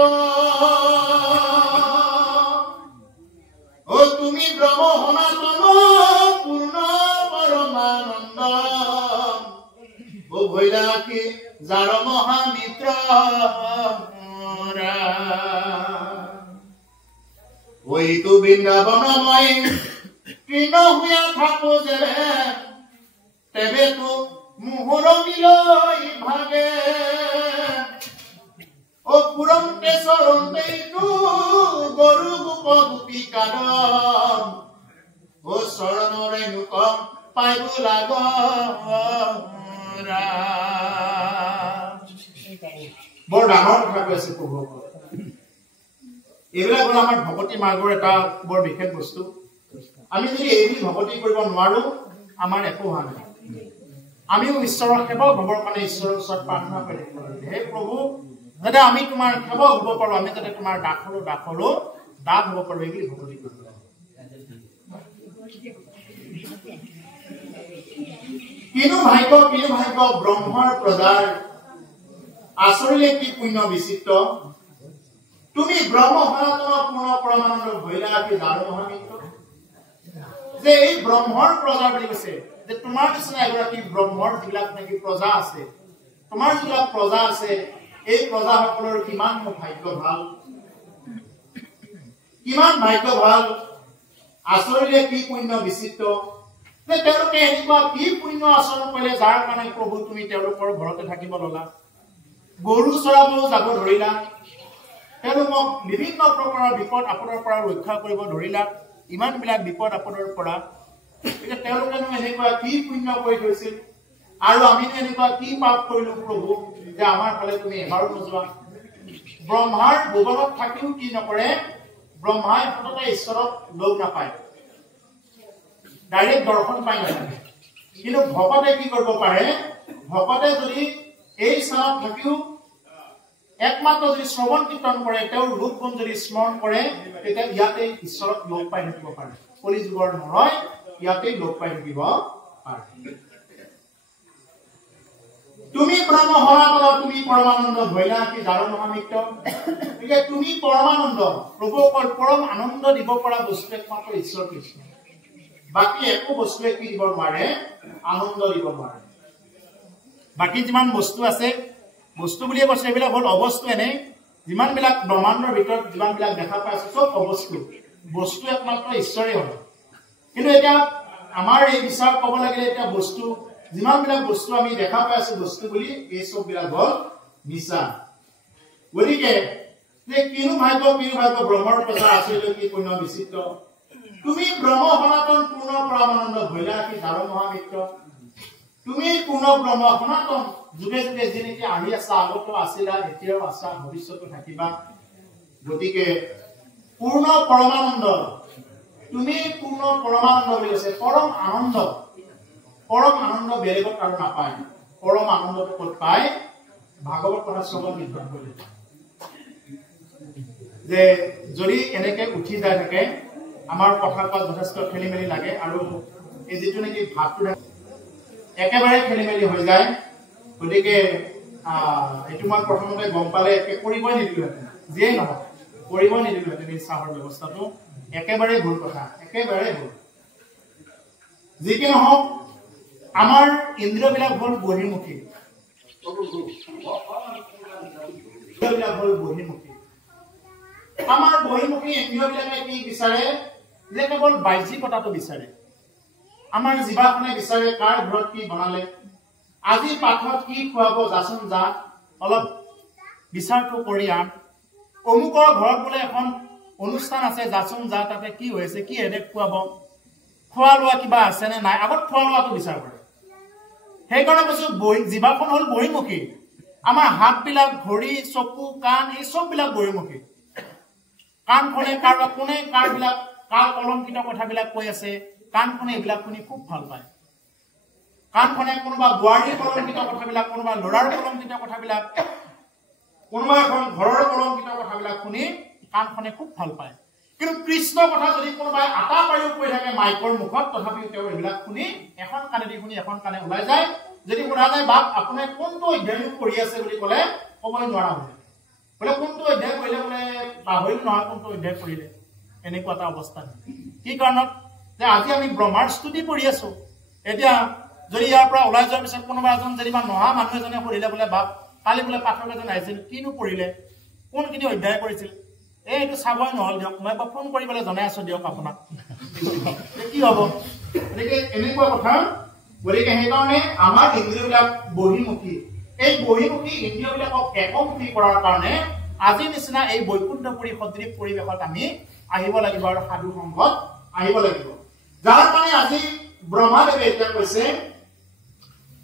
তুমি ব্ৰহ্ম সনাতন পূৰ্ণ পৰমানন্দ ভৈৰাকী যাৰ মহামিত্ৰ ওইটো বৃন্দাবনময় কৃণ হুয়া থাকো যেনে তেবেতো মুহুৰ মিলৈ ভাগে ও পুৰন্তে চৰণতেইটো গৰু গোপ গোপী কাদম ও চৰণৰে নুকম পাইব লাগ বৰ ডাঙৰ কথা কৈ আছে প্ৰভু এইবিলাক হ'ল আমাৰ ভকতি মাৰ্গৰ এটা বৰ বিশেষ বস্তু আমি যদি এইবুলি ভকতি কৰিব নোৱাৰো আমাৰ একো হোৱা নাই আমিও ঈশ্বৰৰ সেৱক হ'বৰ কাৰণে ঈশ্বৰৰ ওচৰত প্ৰাৰ্থনা কৰি থাকিব লাগে হে প্ৰভু যাতে আমি তোমাৰ সেৱক হ'ব পাৰো আমি যাতে তোমাৰ দাস হ'ব পাৰো এইবুলি ভকতি কৰিব লাগে কিনো ভাগ্য ব্ৰহ্মৰ প্ৰজাৰ আচৰিলে কি পুণ্য বিচিত্ৰ তুমি ব্ৰহ্ম সনাতন পূৰ্ণ পৰমানন্দ ভৈৰাকী যাৰ মহামিত্ৰ যে এই ব্ৰহ্মৰ প্ৰজা বুলি কৈছে যে তোমাৰ নিচিনা এগৰাকী ব্ৰহ্মৰ যিবিলাক নেকি প্ৰজা আছে তোমাৰ যিবিলাক প্ৰজা আছে এই প্ৰজাসকলৰ কিমান ভাগ্য ভাল আচৰিলে কি পুণ্য বিচিত্ৰ যে তেওঁলোকে এনেকুৱা কি পুণ্য আচৰণ কৰিলে যাৰ কাৰণে প্ৰভু তুমি তেওঁলোকৰ ঘৰতে থাকিব ললা গৰু চৰাবও যাব ধৰিলা তেওঁলোকক বিভিন্ন প্ৰকাৰৰ বিপদ আপদৰ পৰা ৰক্ষা কৰিব ধৰিলা ইমানবিলাক বিপদ আপদৰ পৰা এতিয়া তেওঁলোকেনো এনেকুৱা কি পুণ্য কৰি থৈছিল আৰু আমি এনেকুৱা কি পাপ কৰিলো প্ৰভু যে আমাৰ ফালে তুমি এবাৰো নোযোৱা ব্ৰহ্মাৰ ভুৱনত থাকিও কি নকৰে ব্ৰহ্মাই সততে ঈশ্বৰক লগ নাপায় ডাইৰেক্ট দৰ্শন পাই নাথাকে কিন্তু ভকতে কি কৰিব পাৰে ভকতে যদি এই স্থানত থাকিও একমাত্ৰ যদি শ্ৰৱণ কীৰ্তন কৰে তেওঁৰ ৰূপ গুণ যদি স্মৰণ কৰে তেতিয়া ইয়াতে ঈশ্বৰক লগ পাই থাকিব পাৰে কলি যুগৰ নৰয় ইয়াতে লগ পাই থাকিব পাৰে তুমি ব্ৰহ্ম সনাতন তুমি পৰমানন্দ ভৈৰাকী যাৰ মহামিত্ৰ গতিকে তুমি পৰমানন্দ প্ৰভু পৰম আনন্দ দিব পৰা বস্তু একমাত্ৰ ঈশ্বৰ কৃষ্ণ বাকী একো বস্তুৱে কি দিব নোৱাৰে আনন্দ দিব নোৱাৰে বাকী যিমান বস্তু আছে বস্তু বুলিয়ে কৈছে এইবিলাক হ'ল অবস্তু এনেই যিমানবিলাক ব্ৰহ্মাণ্ডৰ ভিতৰত যিমানবিলাক দেখা পাই আছে চব অবস্তু বস্তু একমাত্ৰ ঈশ্বৰেই হয় কিন্তু এতিয়া আমাৰ এই বিচাৰ ক'ব লাগিলে এতিয়া বস্তু যিমানবিলাক বস্তু আমি দেখা পাই আছো বস্তু বুলি এই চববিলাক হ'ল মিছা গতিকে যে কিনো ভাগ্য ব্ৰহ্মৰ প্ৰজা আচৰিলে কি পুণ্য বিচিত্ৰ তুমি ব্ৰহ্ম সনাতন পূৰ্ণ পৰমানন্দ ভৈৰাকী যাৰ মহামিত্ৰ তুমি পূৰ্ণ ব্ৰহ্ম সনাতন যুগে যুগে যি নেকি আহি আছা আগতো আছিলা এতিয়াও আছা ভৱিষ্যতো থাকিবা গতিকে পূৰ্ণ পৰমানন্দ তুমি পূৰ্ণ পৰমানন্দ বুলি কৈছে। পৰম আনন্দ বেলেগত আৰু নাপায়। পৰম আনন্দটো ক'ত পায়? ভাগৱত কথা শ্ৰৱণ কীৰ্তন কৰিলে। যে যদি এনেকে উঠি যাই থাকে আমাৰ কথা কোৱা যথেষ্ট খেলি মেলি লাগে, আৰু এই যিটো নেকি ভাৱটো একেবাৰে খেলি মেলি হৈ যায়। গতিকে এইটো মই প্ৰথমতে গম পালে কৰিবই নিদিলোহেঁতেন, যিয়েই নহওক কৰিবই নিদিলোহেঁতেন। এই চাহৰ ব্যৱস্থাটো একেবাৰে ভুল কথা, একেবাৰে ভুল। যি কি নহওক আমাৰ ইন্দ্ৰিয়বিলাক হ'ল বহিৰ্মুখী, আমাৰ বহিৰ্মুখী ইন্দ্ৰিয়বিলাকে কি বিচাৰে? যে কেৱল বাহ্যিকতাটো বিচাৰে। আমাৰ জিভাখনে বিচাৰে কাৰ ঘৰত কি বনালে, আজি পাঠত কি খুৱাব, যাচোন যা অলপ বিচাৰটো কৰি আন। অমুকৰ ঘৰত বোলে এখন অনুষ্ঠান আছে, যাচোন যা তাতে কি হৈছে, কি হেডেক খুৱাব, খোৱা লোৱা কিবা আছে নে নাই, আগত খোৱা লোৱাটো বিচাৰ কৰে। সেইকাৰণে কৈছো জিভাখন হ'ল বহিৰ্মুখী। আমাৰ হাতবিলাক, ভৰি, চকু, কাণ, এই চববিলাক বহিৰ্মুখী। কাণখনে কোনে কাৰ কলংকিত কথাবিলাক কৈ আছে, কাণখনে এইবিলাক শুনি খুব ভাল পায়। কাণখনে কোনোবা বোৱাৰীৰ কলংকিত কথাবিলাক, কোনোবা ল'ৰাৰ কলংকিত কথাবিলাক, কোনোবা এখন ঘৰৰ কলংকিত কথাবিলাক শুনি কাণখনে খুব ভাল পায়। কিন্তু কৃষ্ণৰ কথা যদি কোনোবাই আটা পাৰিও কৈ থাকে মাইকৰ মুখত, তথাপিও তেওঁ এইবিলাক শুনি এখন কাণেদি শুনি এখন কাণে ওলাই যায়। যদি সোধা যায় বাপ আপুনি কোনটো অধ্যায় পঢ়ি আছে বুলি ক'লে ক'বই নোৱাৰা হৈ যায়। বোলে কোনটো অধ্যায় পঢ়িলে, বোলে পাহৰিলো নহয় কোনটো অধ্যায় পঢ়িলে। এনেকুৱা এটা অৱস্থা। কি কাৰণত? যে আজি আমি ব্ৰহ্মাৰ স্তুতি পঢ়ি আছো। এতিয়া যদি ইয়াৰ পৰা ওলাই যোৱাৰ পিছত কোনোবা এজন যেনিবা নহা মানুহ এজনে সুধিলে, বোলে বাপ কালি বোলে পাঠক এজন আহিছিল, কিনো পঢ়িলে, কোনখিনি অধ্যায় কৰিছিল, এইটো চাবই নহল দিয়ক, মই ফোন কৰি পেলাই জনাই আছো দিয়ক আপোনাক, কি হব? গতিকে এনেকুৱা কথা। গতিকে সেইকাৰণে আমাৰ ইন্দ্ৰিয়বিলাক বহিৰ্মুখী। এই বহিৰ্মুখী ইন্দ্ৰিয়বিলাকক একমুখী কৰাৰ কাৰণে আজিৰ নিচিনা এই বৈকুণ্ঠপুৰী সদৃশ পৰিৱেশত আমি আহিব লাগিব আৰু সাধু সংঘত আহিব লাগিব। যাৰ কাৰণে আজি ব্ৰহ্মাদেৱে এতিয়া কৈছে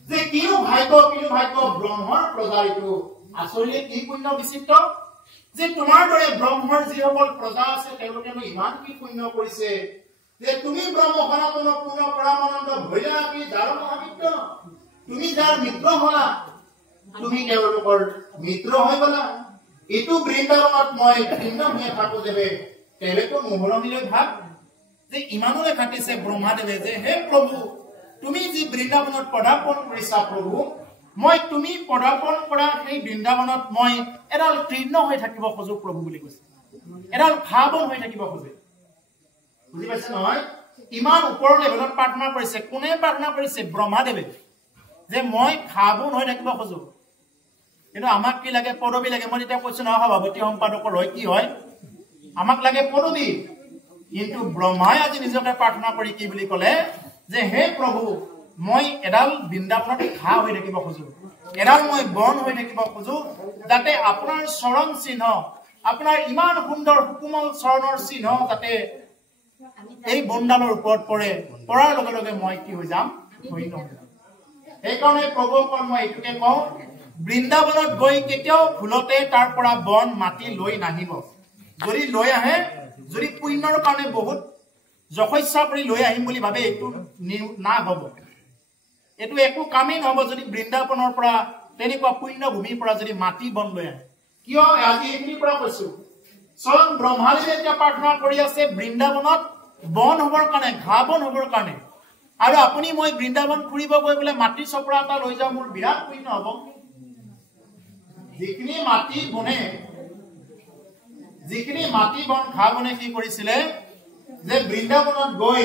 যে কিনো ভাগ্য ব্ৰহ্মৰ প্ৰজাৰিটো। আচৰিত কি পুণ্য বিচিত্ৰ যে তোমাৰ দৰে ব্ৰহ্মৰ যিসকল প্ৰজা আছে তেওঁলোকে ইমান কি পুণ্য কৰিছে যে তুমি ব্ৰহ্ম সনাতন পূৰ্ণ পৰমানন্দ ভৈলা কি যাৰ মহামিত্ৰ, তুমি যাৰ মিত্ৰ হলা, তুমি তেওঁলোকৰ মিত্ৰ হৈ গলা। এইটো বৃন্দাবনত মই ভিন্ন হৈ থাকো দেৱে তেওঁতো মোহৰণিলৈ ভাগ। যে ইমানলৈ খাটিছে ব্ৰহ্মাদেৱে যে হে প্ৰভু তুমি যি বৃন্দাবনত পদাৰ্পণ কৰিছা প্ৰভু, মই তুমি পদাৰ্পণ কৰা সেই বৃন্দাবনত মই এডাল তৃণ হৈ থাকিব খোজো প্ৰভু বুলি কৈছে। এডাল ঘাঁহ বন হৈ থাকিব খোজে। বুজি পাইছে নহয়? ইমান ওপৰৰ লেভেলত প্ৰাৰ্থনা কৰিছে। কোনে প্ৰাৰ্থনা কৰিছে? ব্ৰহ্মাদেৱে, যে মই ঘাঁহ বন হৈ থাকিব খোজো। কিন্তু আমাক কি লাগে? পদবী লাগে। মই তেতিয়া কৈছো নহয় সভাপতি সম্পাদকৰ হয় কি হয়, আমাক লাগে পদবী। কিন্তু ব্ৰহ্মাই আজি নিজকে প্ৰাৰ্থনা কৰি কি বুলি কলে যে হে প্ৰভু মই এডাল বৃন্দাবনত ঘাঁহ হৈ থাকিব খোজো, এডাল মই বন হৈ থাকিব খোজো, যাতে আপোনাৰ চৰণ চিহ্ন, আপোনাৰ ইমান সুন্দৰ সুকুমল চৰণৰ চিহ্ন যাতে এই বনডালৰ ওপৰত পৰে, পৰাৰ লগে লগে মই কি হৈ যাম? ধন্য হৈ যাম। সেইকাৰণে প্ৰভুসকল মই এইটোকে কওঁ, বৃন্দাবনত গৈ কেতিয়াও ভুলতে তাৰ পৰা বন মাটি লৈ নাহিব। যদি লৈ আহে, যদি পুণ্যৰ কাৰণে বহুত যশস্যা কৰি লৈ আহিম বুলি ভাবে, এইটো না হব। এইটো একো কামেই নহব যদি বৃন্দাবনৰ পৰা তেনেকুৱা পুণ্য ভূমিৰ পৰা যদি মাটি বন লৈ আহে। কিয় আজি এইখিনিৰ পৰা কৈছো, স্বয়ং ব্ৰহ্মাদেৱে এতিয়া প্ৰাৰ্থনা কৰি আছে বৃন্দাবনত বন হবৰ কাৰণে, ঘাঁহ বন হবৰ কাৰণে। আৰু আপুনি মই বৃন্দাবন ফুৰিব গৈ বোলে মাটিৰ চপৰা এটা লৈ যাওঁ, মোৰ বিৰাট পুণ্য হব। যিখিনি মাটি বন ঘাঁহ বনে কি কৰিছিলে যে বৃন্দাবনত গৈ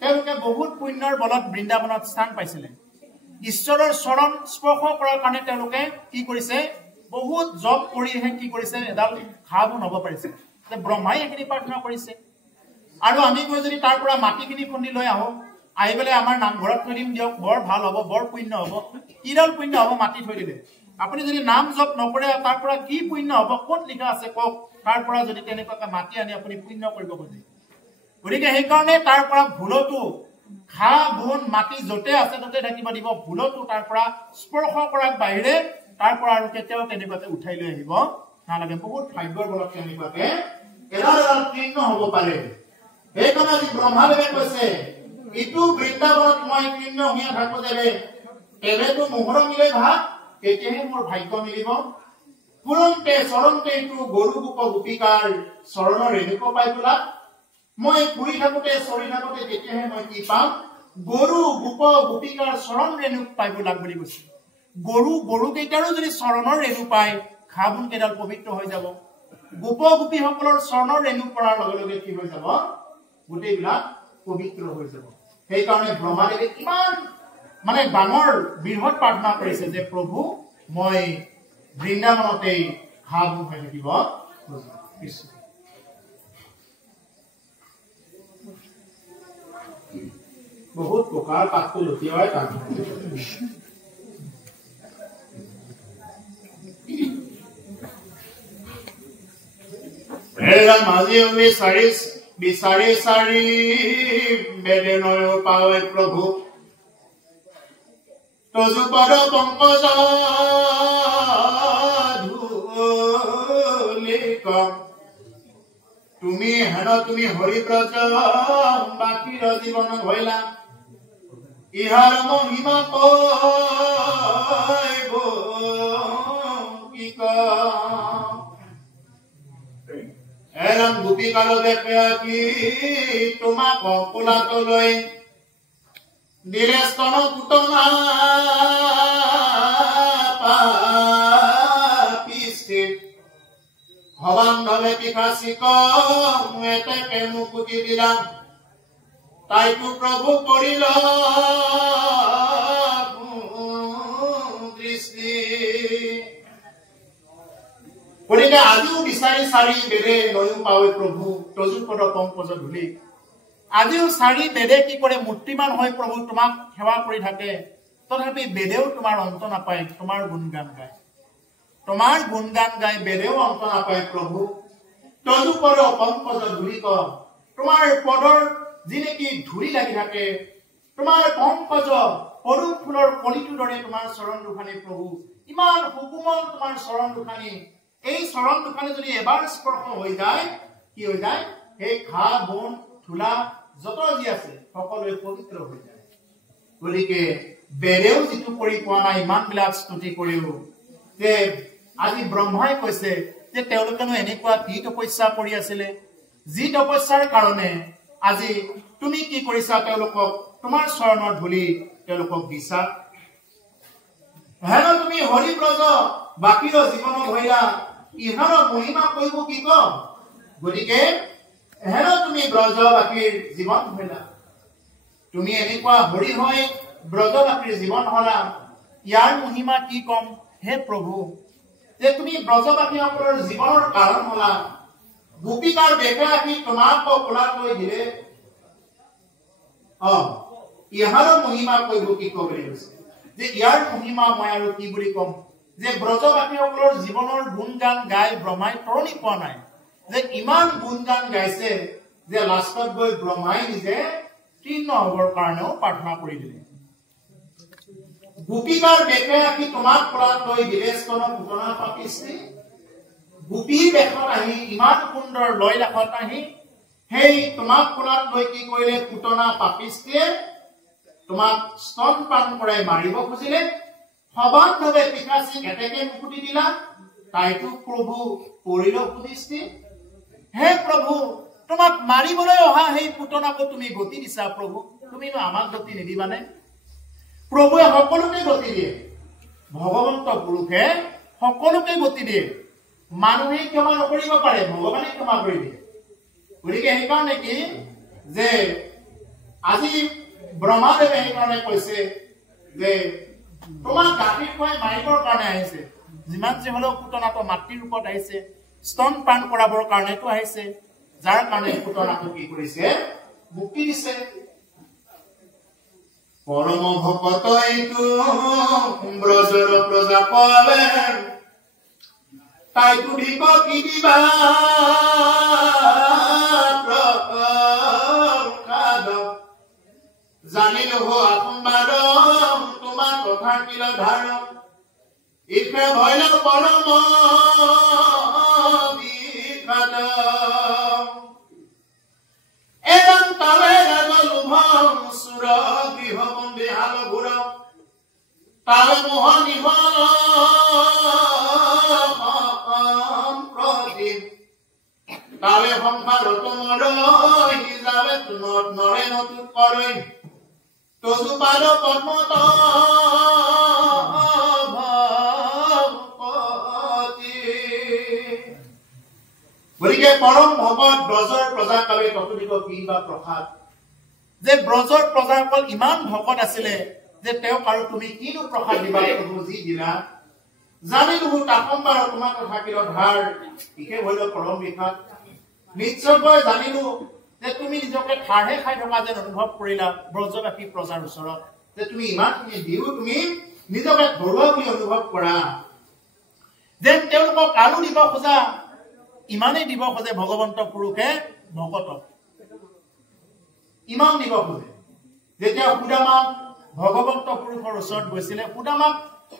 তেওঁলোকে বহুত পুণ্যৰ বলত বৃন্দাবনত স্থান পাইছিলে। ঈশ্বৰৰ চৰণ স্পৰ্শ কৰাৰ কাৰণে তেওঁলোকে কি কৰিছে? বহুত জপ কৰিহে কি কৰিছে? এডাল ঘাঁহ বন হব পাৰিছে। যে ব্ৰহ্মাই এইখিনি প্ৰাৰ্থনা কৰিছে। আৰু আমি গৈ যদি তাৰ পৰা মাটিখিনি খুন্দি লৈ আহো, আহি পেলাই আমাৰ নামঘৰত থৈ দিম দিয়ক, বৰ ভাল হব, বৰ পুণ্য হব। কিডাল পুণ্য হব মাটি থৈ দিলে? আপুনি যদি নাম জপ নকৰে তাৰ পৰা কি পুণ্য হব? ক'ত লিখা আছে কওক? তাৰ পৰা যদি তেনেকুৱাকে মাটি আনি আপুনি পুণ্য কৰিব খোজে। গতিকে সেইকাৰণে তাৰ পৰা ভুলতো ঘাঁহ বন মাটি যতে আছে ততে থাকিব দিব। ভুলতো তাৰ পৰা স্পৰ্শ কৰাৰ বাহিৰে তাৰ পৰা আৰু কেতিয়াও তেনেকুৱাকে উঠাই লৈ আহিব নালাগে। বহুত ভাগ্যৰ বলত তেনেকুৱাকে এডাল এডাল তৃণ হব পাৰে। সেইকাৰণে আজি ব্ৰহ্মাদেৱে কৈছে ইটো বৃন্দাবনত মই কীৰ্ণ হৈ থাকো দেৱে এবেতো মোহৰ মিলে ভাগ তেতিয়াহে মোৰ ভাগ্য মিলিব পুৰন্তে চৰন্তে ইটো গৰু গোপ গোপিকাৰ চৰণৰ ৰেণুক পাই বোলা মই ফুৰি থাকোতে চৰি থাকোতে তেতিয়াহে মই কি পাম গৰু গোপ গোপিকাৰ চৰণ ৰেণুক পাই বোলা বুলি কৈছে গৰু কেইটাৰো যদি চৰণৰ ৰেণু পায় ঘাঁহ বন কেইডাল পবিত্ৰ হৈ যাব গোপ গোপীসকলৰ চৰণৰ ৰেণু পৰাৰ লগে লগে কি হৈ যাব গোটেইবিলাক পবিত্ৰ হৈ যাব সেইকাৰণে ব্ৰহ্মাদেৱে কিমান মানে ডাঙৰ বৃহৎ প্ৰাৰ্থনা কৰিছে যে প্ৰভু মই বৃন্দাবনতেই ঘাঁহ বন হৈ থাকিব বহুত প্ৰকাৰ পাতটো লুটিয়াই তাৰ মাঝে বিচাৰি চাৰি বেদনয় পাৱে প্ৰভু তজুপদ পংকজ ধূলিক তুমি হেন তুমি হৰিব্ৰজ বাকীৰ জীৱন ভৈলা ইহাৰ মহিমা কৈব কি এৰম গোপীকাল দেখে কি তোমাক কোলাতলৈ দিলে স্তন পুতনা পাপিষ্টি ভবান্ধৱে পিশাচিক এতেকে মুকুতি দিলা তাইকো প্ৰভু কৰিল দৃষ্টি গতিকে আজিও বিচাৰি চাৰি বেদে নয়ো পাৱে প্ৰভু তজুপদ পংকজ ধূলি আজিও চাৰি বেদে কি কৰে মূৰ্তিমান হৈ প্ৰভু তোমাক সেৱা কৰি থাকে তথাপি বেদেও তোমাৰ অন্ত নাপায় তোমাৰ গুণগান গায় বেদেও অন্ত নাপায় প্ৰভু তজুপদ পংকজ ধূলিক তোমাৰ পদৰ যি নেকি ধূলি লাগি থাকে তোমাৰ পংকজ পদু ফুলৰ কলিটোৰ দৰে তোমাৰ চৰণ দুখানি প্ৰভু ইমান সুকোমল তোমাৰ চৰণ দুখানি এই চৰণ দুখানি যদি এবাৰ স্পৰ্শ হৈ যায় কি হৈ যায় সেই ঘাঁহ বন ধূলা যত যি আছে সকলোৱে পবিত্ৰ হৈ যায় গতিকে বেদেও যিটো কৰি পোৱা নাই ইমান বিলাক স্তুতি কৰিও যে আজি ব্ৰহ্মাই কৈছে যে তেওঁলোকেনো এনেকুৱা কি তপস্যা কৰি আছিলে যি তপস্যাৰ কাৰণে আজি তুমি কি কৰিছা তেওঁলোকক তোমাৰ চৰণৰ ধূলি তেওঁলোকক দিছা হেন তুমি হৰিব্ৰজ বাকীৰ জীৱন ভৈলা ইহাৰ মহিমা কৈব কি কম গতিকে হেন তুমি ব্ৰজবাসীৰ জীৱন ভৈলা তুমি এনেকুৱা হৰি হৈ ব্ৰজবাসীৰ জীৱন হলা ইয়াৰ মহিমা কি কম হে প্ৰভু যে তুমি ব্ৰজবাসীসকলৰ জীৱনৰ কাৰণ হলা গোপিকাৰ বেকা আহি তোমাক কোলাতলৈ দিলে ইয়াৰ মহিমা কৈব কি কম বুলি কৈছে যে ইয়াৰ মহিমা মই আৰু কি বুলি কম যে ব্ৰজবাসীসকলৰ জীৱনৰ গুণগান গাই ব্ৰহ্মাই তৰণি পোৱা নাই যে ইমান গুণগান গাইছে যে লাষ্টত গৈ ব্ৰহ্মাই নিজে তৃণ হবৰ কাৰণেও প্ৰাৰ্থনা কৰি দিলে গোপীকাৰ বেকে আহি তোমাক কোলাতলৈ দিলে স্তন পুতনা পাপিষ্টি গোপীৰ বেশত আহি ইমান সুন্দৰ লয় লাখত আহি সেই তোমাক কোলাতলৈ কি কৰিলে পুতনা পাপিষ্টিয়ে তোমাক স্তন পান কৰাই মাৰিব খুজিলে সবান্ধৱে পিশাচিক এতেকে মুকুতি দিলা তাইতো প্ৰভু পৰিল সুদৃষ্টি হে প্ৰভু তোমাক মাৰিবলৈ অহা সেই পুতনাকো তুমি গতি দিছা প্ৰভু তুমিনো আমাক গতি নিদিবানে প্ৰভুৱে সকলোকে গতি দিয়ে ভগৱন্ত পুৰুষে সকলোকে গতি দিয়ে মানুহে ক্ষমা নকৰিব পাৰে ভগৱানে ক্ষমা কৰি দিয়ে গতিকে সেইকাৰণে কি যে আজি ব্ৰহ্মাদেৱে সেইকাৰণে কৈছে যে তোমাক গাঁঠিৰ খুৱাই মাৰিবৰ কাৰণে আহিছে যিমান যে হলেও পুতনাটো মাতৃৰ ৰূপত আহিছে স্তন পান কৰাবৰ কাৰণেতো আহিছে যাৰ কাৰণে পুতনাটো কি কৰিছে মুক্তি দিছে পৰম ভকত এইটো ব্ৰজৰ প্ৰজা পালে তাইতো দিব কি দিবা জানিলো আত্মাৰ তোমাৰ কথা কিল ধাৰ ইফে ভৈল পৰম বিষাদ তালে সংসাৰ তোমাৰ হিসাবে নৰে নতুন কৰে তজু পাল পদ্মত গতিকে পৰম ভগত ব্ৰজৰ প্ৰজাকালে ততোধিক কি বা প্ৰসাদ যে ব্ৰজৰ প্ৰজাসকল ইমান ভকত আছিলে যে তেওঁক আৰু তুমি কিনো প্ৰসাদ দিবা প্ৰভু যি দিলা জানিলো তাকম্বাৰ তোমাক থাকিল ধাৰ ইকে হইল পৰম বিখাত নিশ্চয়কৈ জানিলো যে তুমি নিজকে ঠাৰহে খাই থকা যেন অনুভৱ কৰিলা ব্ৰজবাসী প্ৰজাৰ ওচৰত যে তুমি ইমানখিনি দিও তুমি নিজকে ঘৰুৱা বুলি অনুভৱ কৰা যেন তেওঁলোকক আৰু দিব খোজা ইমানেই দিব খোজে ভগৱন্ত পুৰুষে ভকতক ইমান দিব খোজে যেতিয়া সুদামাক ভগৱন্ত পুৰুষৰ ওচৰত গৈছিলে সুদামাক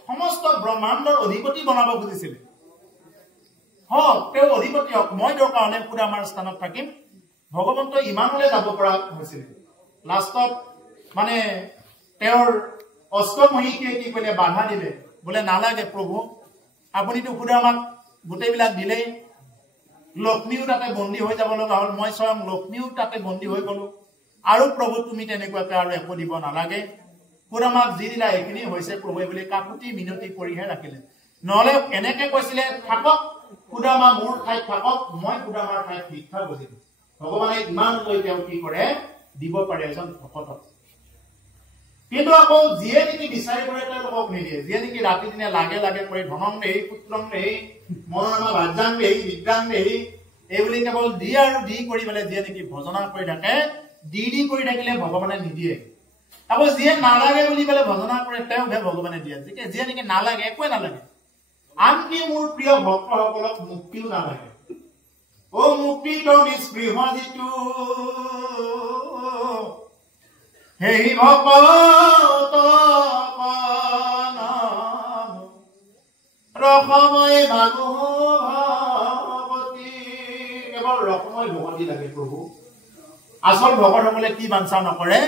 সমস্ত ব্ৰহ্মাণ্ডৰ অধিপতি বনাব খুজিছিলে তেওঁ অধিপতি হওক মই তেওঁৰ কাৰণে সুদামাৰ স্থানত থাকিম ভগৱন্ত ইমানলৈ যাব পৰা হৈছিল লাষ্টত মানে তেওঁৰ অষ্টমহিষীয়ে কি কৰিলে বাধা দিলে বোলে নালাগে প্ৰভু আপুনিতো সুদামাক গোটেইবিলাক দিলেই লক্ষ্মীও তাতে বন্দী হৈ যাব লগা হ'ল মই স্বয়ং লক্ষ্মীও তাতে বন্দী হৈ গলো আৰু প্ৰভু তুমি তেনেকুৱাকৈ আৰু একো দিব নালাগে সুদামাক যি দিলা এইখিনি হৈছে প্ৰভুৱে বুলি কাকুতি মিনতি কৰিহে ৰাখিলে নহলে এনেকে কৈছিলে থাকক সুদামা মোৰ ঠাইত থাকক মই সুদামাৰ ঠাইত ভিক্ষা বুজিম ভগৱানে ইমান লৈ তেওঁ কি কৰে দিব পাৰে এজন ভকতক কিন্তু আকৌ যিয়ে নেকি বিচাৰি কৰে তেওঁলোকক নিদিয়ে যিয়ে নেকি ৰাতি দিনে লাগে লাগে কৰি ধনং দেহি পুত্ৰং দেহি মনোৰমা ভাজ্যাং দেহি বিদ্যাং দেহি এই বুলি কেৱল দি আৰু দি কৰি পেলাই যিয়ে নেকি ভজনা কৰি থাকে দি কৰি থাকিলে ভগৱানে নিদিয়ে আকৌ যিয়ে নালাগে বুলি পেলাই ভজনা কৰে তেওঁকহে ভগৱানে দিয়ে যিয়ে নেকি নালাগে একোৱে নালাগে আনকি মোৰ প্ৰিয় ভক্তসকলক মুক্তিও নালাগে ও মুক্তি তো নিষ্পৃহ যিটো হেই ভকত ৰসময় ভাগৱতী কেৱল ৰসময় ভগৱতী লাগে প্ৰভু আচল ভকতসকলে কি বাঞ্ছা নকৰে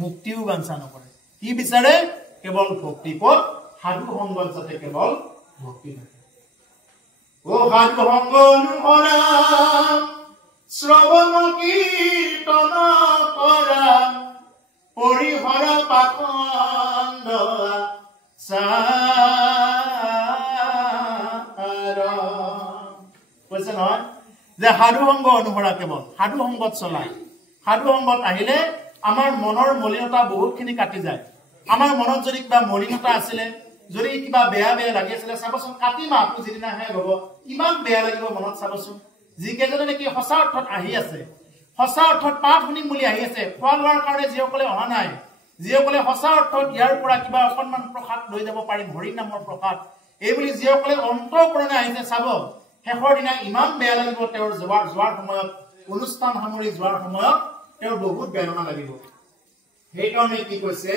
মুক্তিও বাঞ্ছা নকৰে কি বিচাৰে কেৱল ভক্তি পথ সাধু সংগত যাতে কেৱল ভক্তি থাকে ও সাধু সংগ অনুসৰা শ্ৰৱণ কীৰ্তন কৰা পৰিহৰ পাখণ্ড কৈছে নহয় যে সাধু সংগ অনুসৰা কেৱল সাধু সংগত চলাই সাধু সংগত আহিলে আমাৰ মনৰ মলিনতা বহুতখিনি কাটি যায় আমাৰ মনত যদি কিবা মলিনতা আছিলে যদি কিবা বেয়া বেয়া লাগি আছিলে চাবচোন কাটি মাহটো যিদিনা শেষ হ'ব ইমান বেয়া লাগিব মনত চাবচোন যিকেইজনে নেকি সঁচা অৰ্থত আহি আছে সঁচা অৰ্থত পাঠ শুনিম বুলি আহি আছে খোৱা লোৱাৰ কাৰণে যিসকলে অহা নাই যিসকলে সঁচা অৰ্থত ইয়াৰ পৰা কিবা অকণমান প্ৰসাদ লৈ যাব পাৰিম হৰি নামৰ প্ৰসাদ এইবুলি যিসকলে অন্তঃকৰণে আহিছে চাব শেষৰ দিনা ইমান বেয়া লাগিব তেওঁৰ যোৱাৰ সময়ত অনুষ্ঠান সামৰি যোৱাৰ সময়ত তেওঁৰ বহুত বেদনা লাগিব সেইকাৰণে কি কৈছে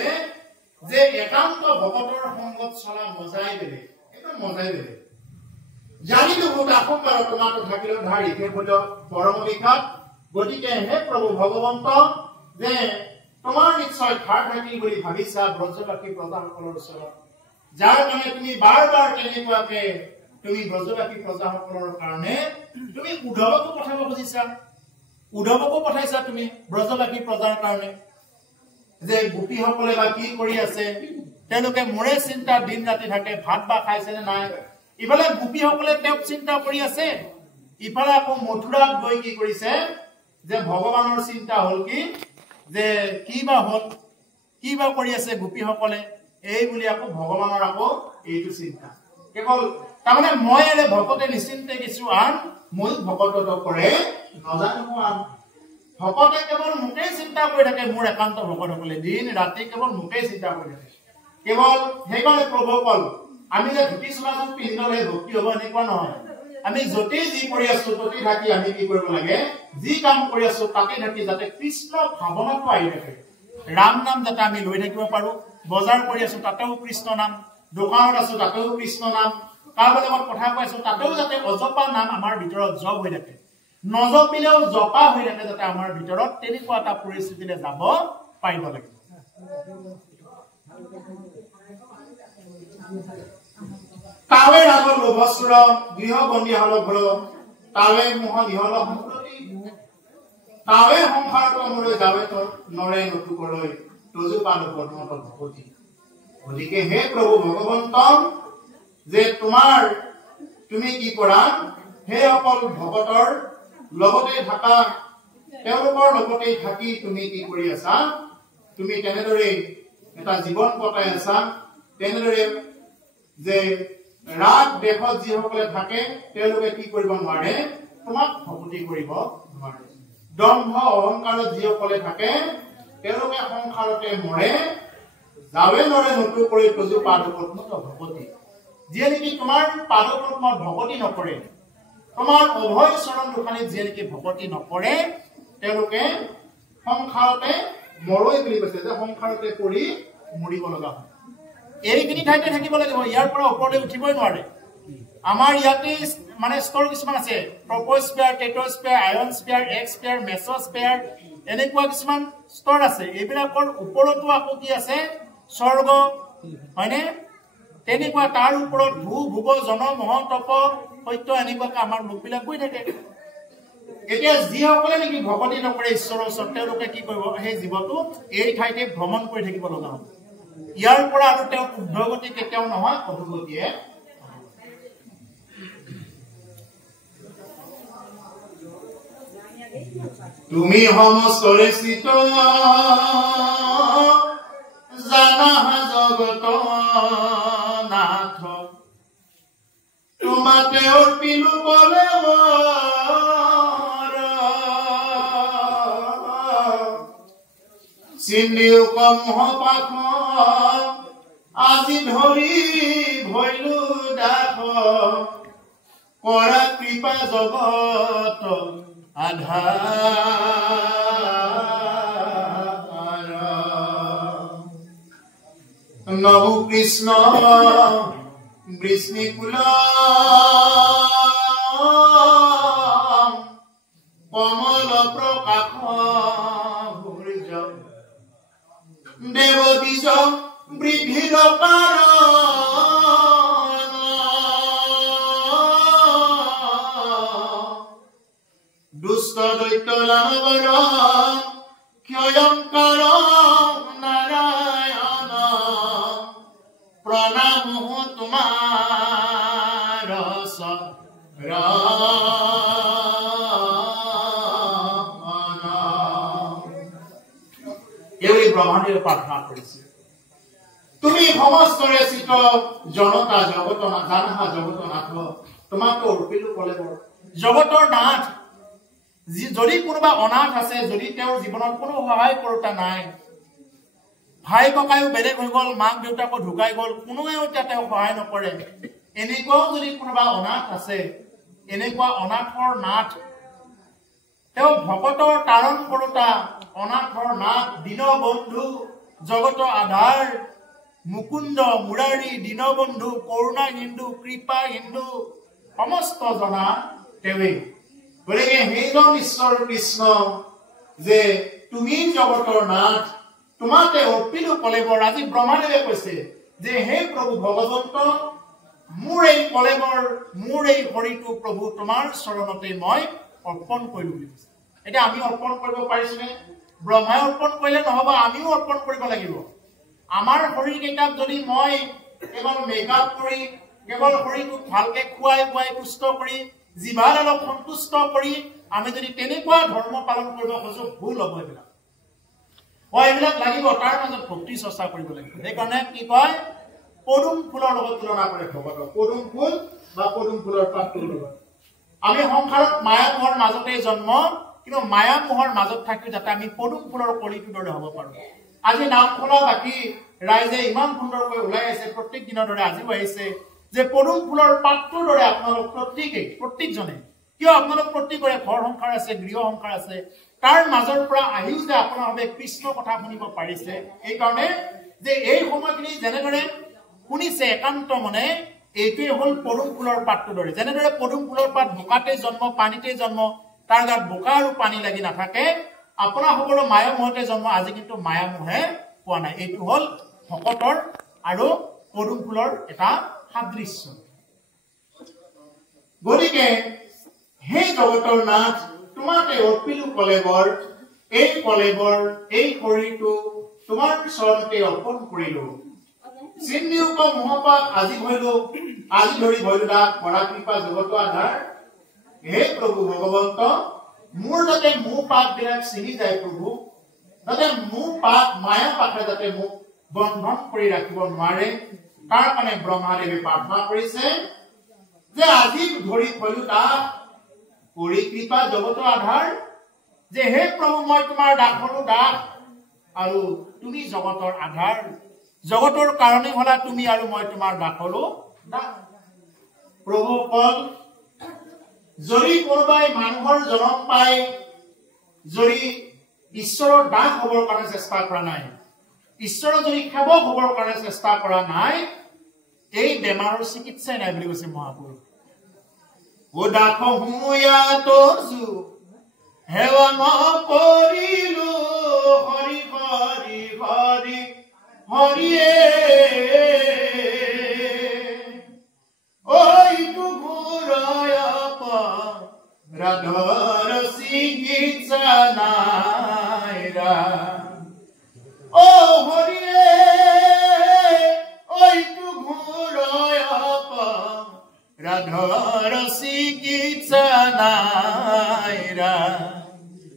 যে একান্ত ভকতৰ সংগত চলা মজাই বেলেগ একদম মজাই বেলেগ জানিলো তাকম্বাৰ তোমাক থাকিল ধাৰ ইকে হল পৰম বিখাত গতিকে হে প্ৰভু ভগৱন্ত যে তোমাৰ নিশ্চয় ধাৰ থাকিল বুলি ভাবিছা ব্ৰজবাসী প্ৰজাসকলৰ ওচৰত যাৰ কাৰণে তুমি বাৰ বাৰ তেনেকুৱাকে তুমি ব্ৰজবাসী প্ৰজাসকলৰ কাৰণে তুমি উদ্ধৱকো পঠাব খুজিছা উদ্ধৱকো পঠাইছা তুমি ব্ৰজবাসী প্ৰজাৰ কাৰণে যে গোপীসকলে বা কি কৰি আছে তেওঁলোকে মোৰে চিন্তা দিন ৰাতি থাকে ভাত বা খাইছে নে নাই ইফালে গোপীসকলে তেওঁক চিন্তা কৰি আছে ইফালে আকৌ মথুৰাত গৈ কি কৰিছে যে ভগৱানৰ চিন্তা হল কি যে কি বা হল কি বা কৰি আছে গোপীসকলে এই বুলি আকৌ ভগৱানৰ আকৌ এইটো চিন্তা কেৱল তাৰমানে মই এনে ভকতে নিশ্চিন্তে কিছু আন মূল ভকতত কৰে নজানো আন ভকতে কেৱল মোকেই চিন্তা কৰি থাকে মোৰ একান্ত ভকতসকলে দিন ৰাতি কেৱল মোকেই চিন্তা কৰি থাকে কেৱল সেইকাৰণে প্ৰভুসকল আমি যে ধুতি চোলাযোৰ পিন্ধিলে ভক্তি হ'ব এনেকুৱা নহয় আমি য'তেই যি কৰি আছো ততেই থাকি আমি কি কৰিব লাগে যি কাম কৰি আছো তাতে থাকি যাতে কৃষ্ণ ভাৱনাটো আহি থাকে ৰাম নাম যাতে আমি লৈ থাকিব পাৰো বজাৰ কৰি আছো তাতেও কৃষ্ণ নাম দোকানত আছো তাতেও কৃষ্ণ নাম কাৰোবাৰ লগত কথা কৈ আছো তাতেও যাতে অজপা নাম আমাৰ ভিতৰত জপ হৈ থাকে নজপিলেও জপা হৈ থাকে যাতে আমাৰ ভিতৰত তেনেকুৱা এটা পৰিস্থিতিলৈ যাব পাৰিব লাগে কাৱে ৰাগৰ লোভস্বৰ গৃহবন্দী হল ঘৰ তাৱে মোহ নিহল সম্প্ৰতি তাৱে সংসাৰত মোলৈ যাবে নৰে নতুকলৈ তজু পালো পদ্মত ভকতি গতিকে হে প্ৰভু ভগৱন্ত যে তুমি কি কৰা হে অকল ভকতৰ লগতে থাকা তেওঁলোকৰ লগতে থাকি তুমি কি কৰি আছা তুমি তেনেদৰে এটা জীৱন কটাই আছা তেনেদৰে যে ৰাগ দেশত যিসকলে থাকে তেওঁলোকে কি কৰিব নোৱাৰে তোমাক ভক্তি কৰিব নোৱাৰে দম্ভ অহংকাৰত যিসকলে থাকে তেওঁলোকে সংসাৰতে মৰে যাৱে নৰে নতু কৰি তজু পাদপদ্মত ভকতি যিয়ে নেকি তোমাৰ পাদপদ্মত ভকতি নকৰে তোমাৰ অভয় চৰণ দুখানীত যিয়ে নেকি ভকতি নকৰে তেওঁলোকে সংসাৰতে মৰৈ বুলি কৈছে যে সংসাৰতে পৰি মৰিব লগা হয় এইখিনি ঠাইতে থাকিব লাগিব ইয়াৰ পৰা ওপৰলৈ উঠিবই নোৱাৰে আমাৰ ইয়াতে মানে স্তৰ কিছুমান আছে ট্ৰপোস্ফিয়াৰ টেট্ৰস্ফিয়াৰ আয়নস্ফিয়াৰ এক্সস্ফিয়াৰ মেছস্ফিয়াৰ এনেকুৱা কিছুমান স্তৰ আছে এইবিলাকৰ ওপৰতো আকৌ কি আছে স্বৰ্গ হয়নে তেনেকুৱা তাৰ ওপৰত ভুৱ জন মহ তপ সত্য এনেকুৱাকে আমাৰ লোকবিলাক গৈ থাকে এতিয়া যিসকলে নেকি ভকতি নকৰে ঈশ্বৰৰ ওচৰত তেওঁলোকে কি কৰিব সেই জীৱটো এই ঠাইতে ভ্ৰমণ কৰি থাকিব লগা হ'ব ইয়াৰ পৰা আৰু তেওঁ উদ্ধগতি কেতিয়াও নহয় অধোগতিয়ে তুমি সমস্তৰে স্থিত জানা জগত নাথ তোমাতে অৰ্পিলো বলে চিন্দিও কম পাখ আজি ধৰি ভৈলো দাস কৰা কৃপা জগত আধাৰ নমো কৃষ্ণ বৃষ্ণিকুল কমল প্ৰকাশ দেৱ বীজ বৃদ্ধিৰ কাৰণ দুষ্ট দৈত্য লানবৰ ক্ষয়ংকাৰ নাৰায়ণ প্ৰণাম তোমাৰ এই ব্ৰহ্মাণ্ডে প্ৰাৰ্থনা কৰিছে তুমি সমস্তৰে চিত জনতা জগত জানহা জগত নাথ তোমাকে অৰ্পিলো কলে জগতৰ নাথ যদি কোনোবা অনাথ আছে যদি তেওঁৰ জীৱনত কোনো সহায় কৰোতা নাই ভাই ককায়ো বেলেগ হৈ গল মাক দেউতাকো ঢুকাই গল কোনোৱেও এতিয়া তেওঁ সহায় নকৰে এনেকুৱাও যদি কোনোবা অনাথ আছে এনেকুৱা অনাথৰ নাথ তেওঁ ভকতৰ তাৰণ কৰোতা অনাথৰ নাথ দীনবন্ধু জগত আধাৰ মুকুন্দ মুৰাৰী দীনবন্ধু কৰুণা হিন্দু কৃপা হিন্দু সমস্ত জনা তেৱেই গতিকে সেইজন ঈশ্বৰ কৃষ্ণ যে তুমি জগতৰ নাথ তোমাতে অৰ্পিলো কলেবৰ আজি ব্ৰহ্মাদেৱে কৈছে যে হে প্ৰভু ভগৱন্ত মোৰ এই কলেবৰ মোৰ এই হৰিটো প্ৰভু তোমাৰ চৰণতে মই অৰ্পণ কৰিলো বুলি কৈছে এতিয়া আমি অৰ্পণ কৰিব পাৰিছোনে ব্ৰহ্মাই অৰ্পণ কৰিলে নহব আমিও অৰ্পণ কৰিব লাগিব আমাৰ শৰীৰ কেইটাক যদি মই কেৱল মেকআপ কৰি কেৱল শৰীৰটোক ভালকে খুৱাই বুৱাই পুষ্ট কৰি জিভাৰ অলপ সন্তুষ্ট কৰি আমি যদি তেনেকুৱা ধৰ্ম পালন কৰিব খোজো ভুল হ'ব এইবিলাক লাগিব তাৰ মাজত ভক্তি চৰ্চা কৰিব লাগিব সেইকাৰণে কি কয় পদুম ফুলৰ লগত তুলনা কৰে ভগৱানক পদুম ফুল বা পদুম ফুলৰ পাতটোৰ লগত আমি সংসাৰত মায়া মোহৰ মাজতে জন্ম কিন্তু মায়া মোহৰ মাজত থাকি যাতে আমি পদুম ফুলৰ কলিটোৰ দৰে হ'ব পাৰো আজি নামখোলা বাকী ৰাইজে ইমান সুন্দৰকৈ ওলাই আছে প্ৰত্যেক দিনৰ দৰে আজিও আহিছে যে পদুম ফুলৰ পাতটোৰ দৰে আপোনালোক প্ৰত্যেকজনে কিয় আপোনালোক প্ৰত্যেকৰে ঘৰ সংসাৰ আছে গৃহ সংসাৰ আছে তাৰ মাজৰ পৰা আহিও যে আপোনালোকে কৃষ্ণ কথা শুনিব পাৰিছে এই কাৰণে যে এই সময়খিনি যেনেদৰে শুনিছে একান্ত মনে এইটোৱে হল পদুম ফুলৰ পাতটোৰ দৰে যেনেদৰে পদুম ফুলৰ পাত বোকাতে জন্ম পানীতে জন্ম তাৰ গাত বোকা আৰু পানী লাগি নাথাকে আপোনাৰ সকলো মায়া মোহতে জন্ম আজি কিন্তু মায়া মোহে পোৱা নাই এইটো হল ভকতৰ আৰু পদুম ফুলৰ এটা সাদৃশ্য গতিকে সেই জগতৰ নাথ তোমাকে অৰ্পিলো কলেবৰ এই কলেবৰ এই শৰীৰটো তোমাৰ চৰণতে অৰ্পণ কৰিলো চিন্নিউপ মহাপাপ আজি ভৈলো আজি ধৰি ভৈলো কৰা কৃপা জগত আধাৰ হে প্ৰভু ভগৱন্ত মোৰ যাতে মোৰ পাপ বিলাক চিনি যায় প্ৰভু যাতে মোৰ পাপ মায়া পাপে যাতে মোক বন্ধন কৰি ৰাখিব নোৱাৰে তাৰ কাৰণে ব্ৰহ্মাদেৱে প্ৰাৰ্থনা কৰিছে যে আজি ধৰি ভৈলো কৰি কৃপা জগত আধাৰ যে হে প্ৰভু মই তোমাৰ দাসৰো দাস আৰু তুমি জগতৰ আধাৰ জগতৰ কাৰণে হলা তুমি আৰু মই তোমাৰ দাসৰো দাস প্ৰভু কল যদি কোনোবাই মানুহৰ জন্ম পায় যদি ঈশ্বৰৰ দাস হ'বৰ কাৰণে চেষ্টা কৰা নাই ঈশ্বৰৰ যদি সেৱক হ'বৰ কাৰণে চেষ্টা কৰা নাই এই বেমাৰৰ চিকিৎসাই নাই বুলি কৈছে মহাপুৰুষ ও দাস হুয়া তোজু হেৱা নকৰিলো হৰি হৰি হৰি হৰিয়ে ঐটো ঘূৰাই ৰাধৰ চিকিৎসা নাইৰা ও হৰিয়ে ঐটো ঘূৰাই ৰাধৰ চিকিৎসা নাইৰা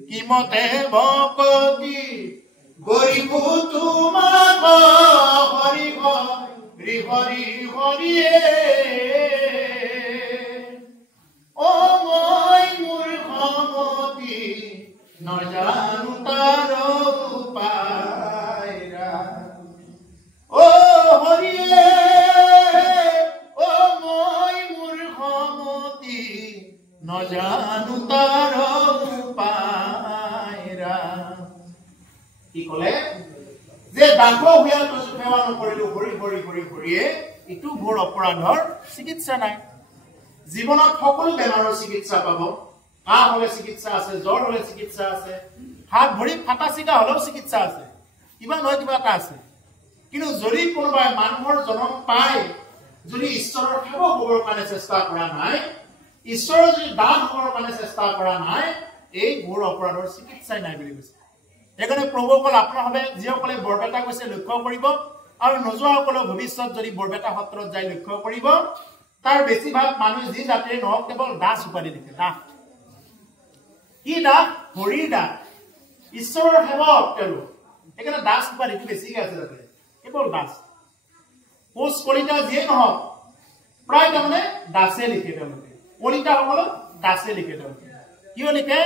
কিমতে ভকতি গৰিব তোমাক হৰি হৰি হৰি হৰিয়ে ও মই মোৰ সমতি নজানো তাৰ উপায়ৰা ও হৰিয়ে ও মই মোৰ সমতি নজানো তাৰ উপায়ৰা কি কলে যে দাস হোৱা তো সেৱা নকৰিলো হৰি হৰি হৰি হৰিয়ে ইটো ঘোৰ অপৰাধৰ চিকিৎসা নাই জীৱনত সকলো বেমাৰৰ চিকিৎসা পাব কাহ হলে চিকিৎসা আছে জ্বৰ হলে চিকিৎসা আছে হাত ভৰি ফাটা চিগা হলেও চিকিৎসা আছে কিবা নহয় কিবা এটা আছে কিন্তু যদি কোনোবাই মানুহৰ জন্ম পায় যদি ঈশ্বৰৰ সেৱক হ'বৰ কাৰণে চেষ্টা কৰা নাই ঈশ্বৰৰ যদি দাস হ'বৰ কাৰণে চেষ্টা কৰা নাই এই ঘোৰ অপৰাধৰ চিকিৎসাই নাই বুলি কৈছে সেইকাৰণে প্ৰভুসকল আপোনালোকে যিসকলে বৰপেটা গৈছে লক্ষ্য কৰিব আৰু নোযোৱাসকলেও ভৱিষ্যত যদি বৰপেটা সত্ৰত যাই লক্ষ্য কৰিব তাৰ বেছিভাগ মানুহ যি জাতিৰে নহওক কেৱল দাস উপাধি দিছে দাস কি দাস হৰিৰ দাস ঈশ্বৰৰ সেৱক তেওঁলোক সেইকাৰণে দাস উপাধিটো বেছিকৈ আছে তাতে কেৱল দাস কোচ কলিতা যিয়ে নহওক প্ৰায় তাৰমানে দাসে লিখে তেওঁলোকে কলিতাসকলক দাসে লিখে তেওঁলোকে কিয় লিখে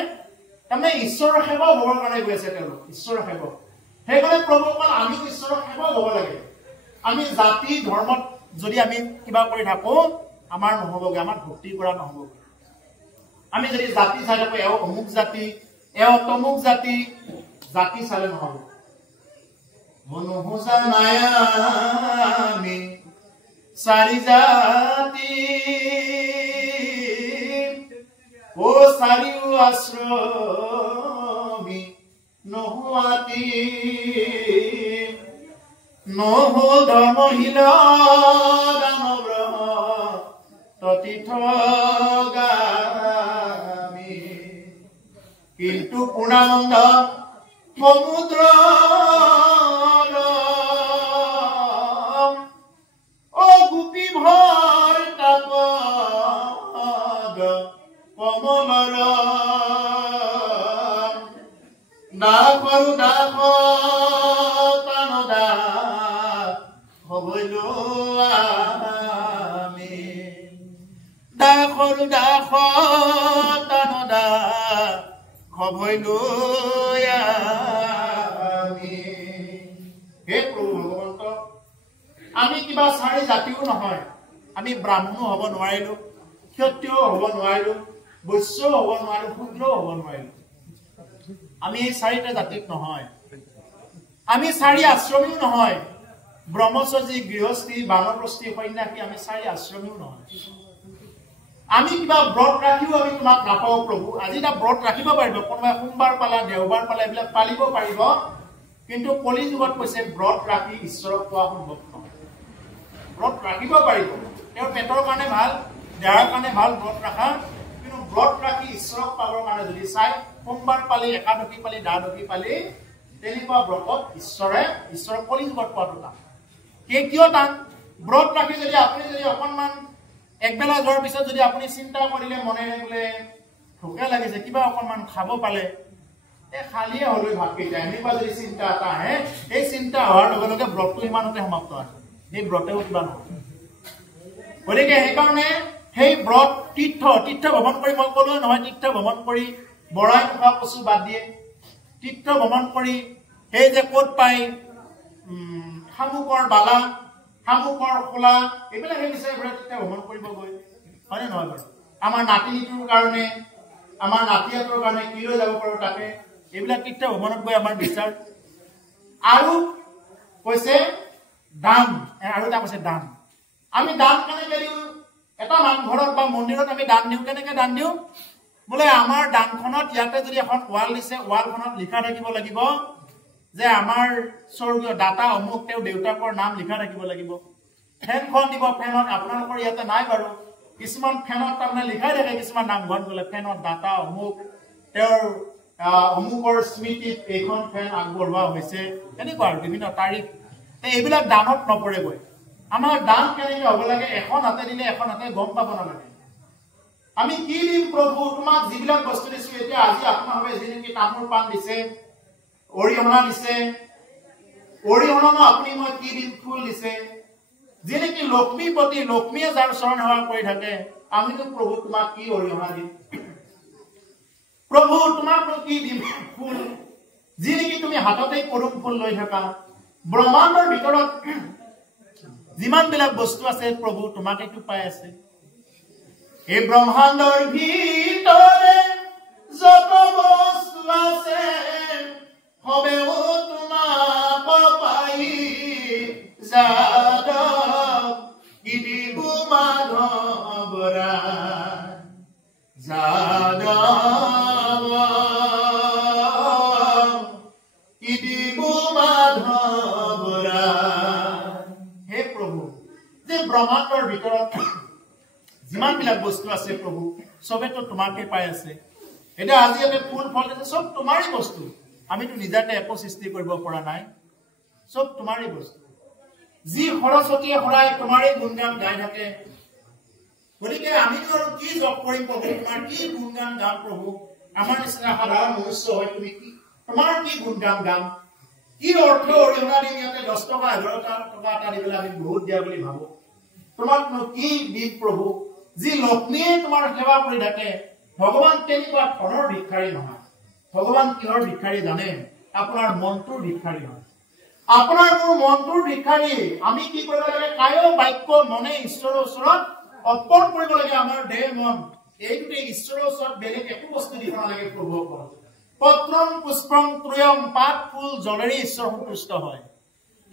তাৰমানে ঈশ্বৰৰ সেৱক হ'বৰ কাৰণে গৈ আছে তেওঁলোক ঈশ্বৰৰ সেৱক সেইকাৰণে প্ৰভুসকল আমিও ঈশ্বৰৰ সেৱক হ'ব লাগে আমি জাতি ধৰ্মত যদি আমি কিবা কৰি থাকো আমাৰ নহ'বগৈ আমাৰ ভক্তি কৰা নহ'বগৈ আমি যদি জাতি চাই থাকো এওঁ অমুক জাতি এওঁ তমুক জাতি জাতি চালে নহ'ব মনোহোজা নাই আমি চাৰি জাতি ও চাৰিও আশ্ৰমী নোহোৱাতি নহো ধৰ্মহীন দানৱ ততীৰ্থগামী কিন্তু পূৰ্ণানন্দ সমুদ্ৰ ও গোপী ভৰ তাপদ কমলৰ দাসৰু দাস তানদা হবলো আমি দাসৰু দাস তানদা হবলো আমি হে প্ৰভু ভগৱন্ত আমি কিবা চাৰি জাতিও নহয় আমি ব্ৰাহ্মণো হ'ব নোৱাৰিলো ক্ষত্ৰিয় হ'ব নোৱাৰিলো বৈশ্যও হ'ব নোৱাৰিলো শূদ্ৰও হ'ব নোৱাৰিলো আমি এই চাৰিটা জাতিত নহয় আমি চাৰি আশ্ৰমীও নহয় ব্ৰহ্মচাৰী গৃহস্থী বানপ্ৰস্থী সন্যাসী আমি চাৰি আশ্ৰমীও নহয় আমি কিবা ব্ৰত ৰাখিও আমি তোমাক নাপাওঁ প্ৰভু আজি এটা ব্ৰত ৰাখিব পাৰিব কোনোবাই সোমবাৰ পালা দেওবাৰ পালা এইবিলাক পালিব পাৰিব কিন্তু কলি যুগত কৈছে ব্ৰত ৰাখি ঈশ্বৰক পোৱা সম্ভৱ নহয় ব্ৰত ৰাখিব পাৰিব তেওঁৰ পেটৰ কাৰণে ভাল দেহাৰ কাৰণে ভাল ব্ৰত ৰাখা কিন্তু ব্ৰত ৰাখি ঈশ্বৰক পাবৰ কাৰণে যদি চাই সোমবাৰ পালি একাদশী পালি দ্বাদশী পালি তেনেকুৱা ব্ৰতত ঈশ্বৰক কলিযুগত পোৱাটো টান কিয় টান ব্ৰত ৰাখি যদি আপুনি যদি অকণমান একবেলা যোৱাৰ পিছত যদি আপুনি চিন্তা কৰিলে মনেৰে বোলে ভোকে লাগিছে কিবা অকণমান খাব পালে খালিয়ে হলৈ ভাতকেইটা এনেকুৱা যদি চিন্তা এটা আহে এই চিন্তা হোৱাৰ লগে লগে ব্ৰতটো ইমানতে সমাপ্ত হয় এই ব্ৰতেও কিবা নহয় গতিকে সেইকাৰণে সেই ব্ৰত তীৰ্থ ভ্ৰমণ কৰি মই ক'লোৱে নহয় তীৰ্থ ভ্ৰমণ কৰি বৰাই থকা কচু বাদ দিয়ে তীৰ্থ ভ্ৰমণ কৰি সেই যে ক'ত পায় শামুকৰ বালা শামুকৰ খোলা এইবিলাক সেই বিচাৰি ঘূৰাই তীৰ্থ ভ্ৰমণ কৰিব গৈ হয়নে নহয় বাৰু আমাৰ নাতিনীটোৰ কাৰণে আমাৰ নাতিহঁতৰ কাৰণে কি লৈ যাব পাৰোঁ তাকে এইবিলাক তীৰ্থ ভ্ৰমণত গৈ আমাৰ বিচাৰ আৰু কৈছে দান আৰু এটা কৈছে দান আমি দান কেনেকৈ দিওঁ এটা নামঘৰত বা মন্দিৰত আমি দান দিওঁ কেনেকৈ দান দিওঁ বোলে আমাৰ দানখনত ইয়াতে যদি এখন ৱাল দিছে ৱালখনত লিখা থাকিব লাগিব যে আমাৰ স্বৰ্গীয় দাতা অমুক তেওঁ দেউতাকৰ নাম লিখা থাকিব লাগিব ফেনখন দিব ফেনত আপোনালোকৰ ইয়াতে নাই বাৰু কিছুমান ফেনত তাৰমানে লিখাই থাকে কিছুমান নামঘৰত গ'লে ফেনত দাতা অমুক তেওঁৰ অমুকৰ স্মৃতিত এইখন ফেন আগবঢ়োৱা হৈছে এনেকুৱা আৰু বিভিন্ন তাৰিখ এইবিলাক দানত নপৰেগৈ আমাৰ দান কেনেকৈ হ'ব লাগে এখন হাতে দিলে এখন হাতে গম পাব নালাগে আমি কি দিম প্ৰভু তোমাক যিবিলাক বস্তু দিছো এতিয়া আজি আপোনালোকে যেনেকৈ তামোল পাণ দিছে অৰিহণা দিছে অৰিহণা আপুনি মই কি দিম ফুল দিছে যেনেকৈ লক্ষ্মীপতি লক্ষ্মীয়ে যাৰ চৰণ সেৱা কৰি থাকে আমিতো প্ৰভু তোমাক কি অৰিহণা দিম প্ৰভু তোমাক কি দিম ফুল যি নেকি তুমি হাততে পদুম ফুল লৈ থাকা ব্ৰহ্মাণ্ডৰ ভিতৰত যিমানবিলাক বস্তু আছে প্ৰভু তোমাকেতো পাই আছে এই ব্ৰহ্মাণ্ডৰ ভিতৰে যত বস্তু আছে সবেও তোমাক পাই যাদৱ গিৰিব মাধৱৰা যাদৱ গিৰিব মাধৱৰা হে প্ৰভু যে ব্ৰহ্মাণ্ডৰ ভিতৰত যিমানবিলাক বস্তু আছে প্ৰভু চবেতো তোমাকে পাই আছে এতিয়া আজি আমি ফুল ফল আছে চব তোমাৰেই বস্তু আমিতো নিজাকে একো সৃষ্টি কৰিব পৰা নাই চব তোমাৰেই বস্তু যি সৰস্বতীয়ে সদায় তোমাৰেই গুণগান গাই থাকে গতিকে আমিতো আৰু কি জপ কৰিম প্ৰভু তোমাৰ কি গুণগান গাম প্ৰভু আমাৰ নিচিনা সাধাৰণ মনুষ্য হয় তুমি কি তোমাৰ কি গুণগান গাম কি অৰ্থ অৰিহণা দিম ইয়াতে 10 টকা 11 টকা এটা দি পেলাই আমি বহুত দিয়া বুলি ভাবো তোমাকনো কি দিম প্ৰভু যি লক্ষ্মীয়ে তোমাৰ সেৱা কৰি থাকে ভগৱান তেনেকুৱা ধনৰ ভিক্ষাৰী নহয় ভগৱান কিহৰ ভিক্ষাৰী জানে আপোনাৰ মনটোৰ ভিক্ষাৰী হয় আপোনাৰ মোৰ মনটোৰ ভিক্ষাৰী আমি কি কৰিব লাগে কায় বাক্য মনে ঈশ্বৰৰ ওচৰত অৰ্পণ কৰিব লাগে আমাৰ দেহ মন এইটোতে ঈশ্বৰৰ ওচৰত বেলেগ একো বস্তু দিব নালাগে প্ৰভুক পত্ৰম পুষ্পম ত্ৰয়ম পাত ফুল জলেৰে ঈশ্বৰ সন্তুষ্ট হয়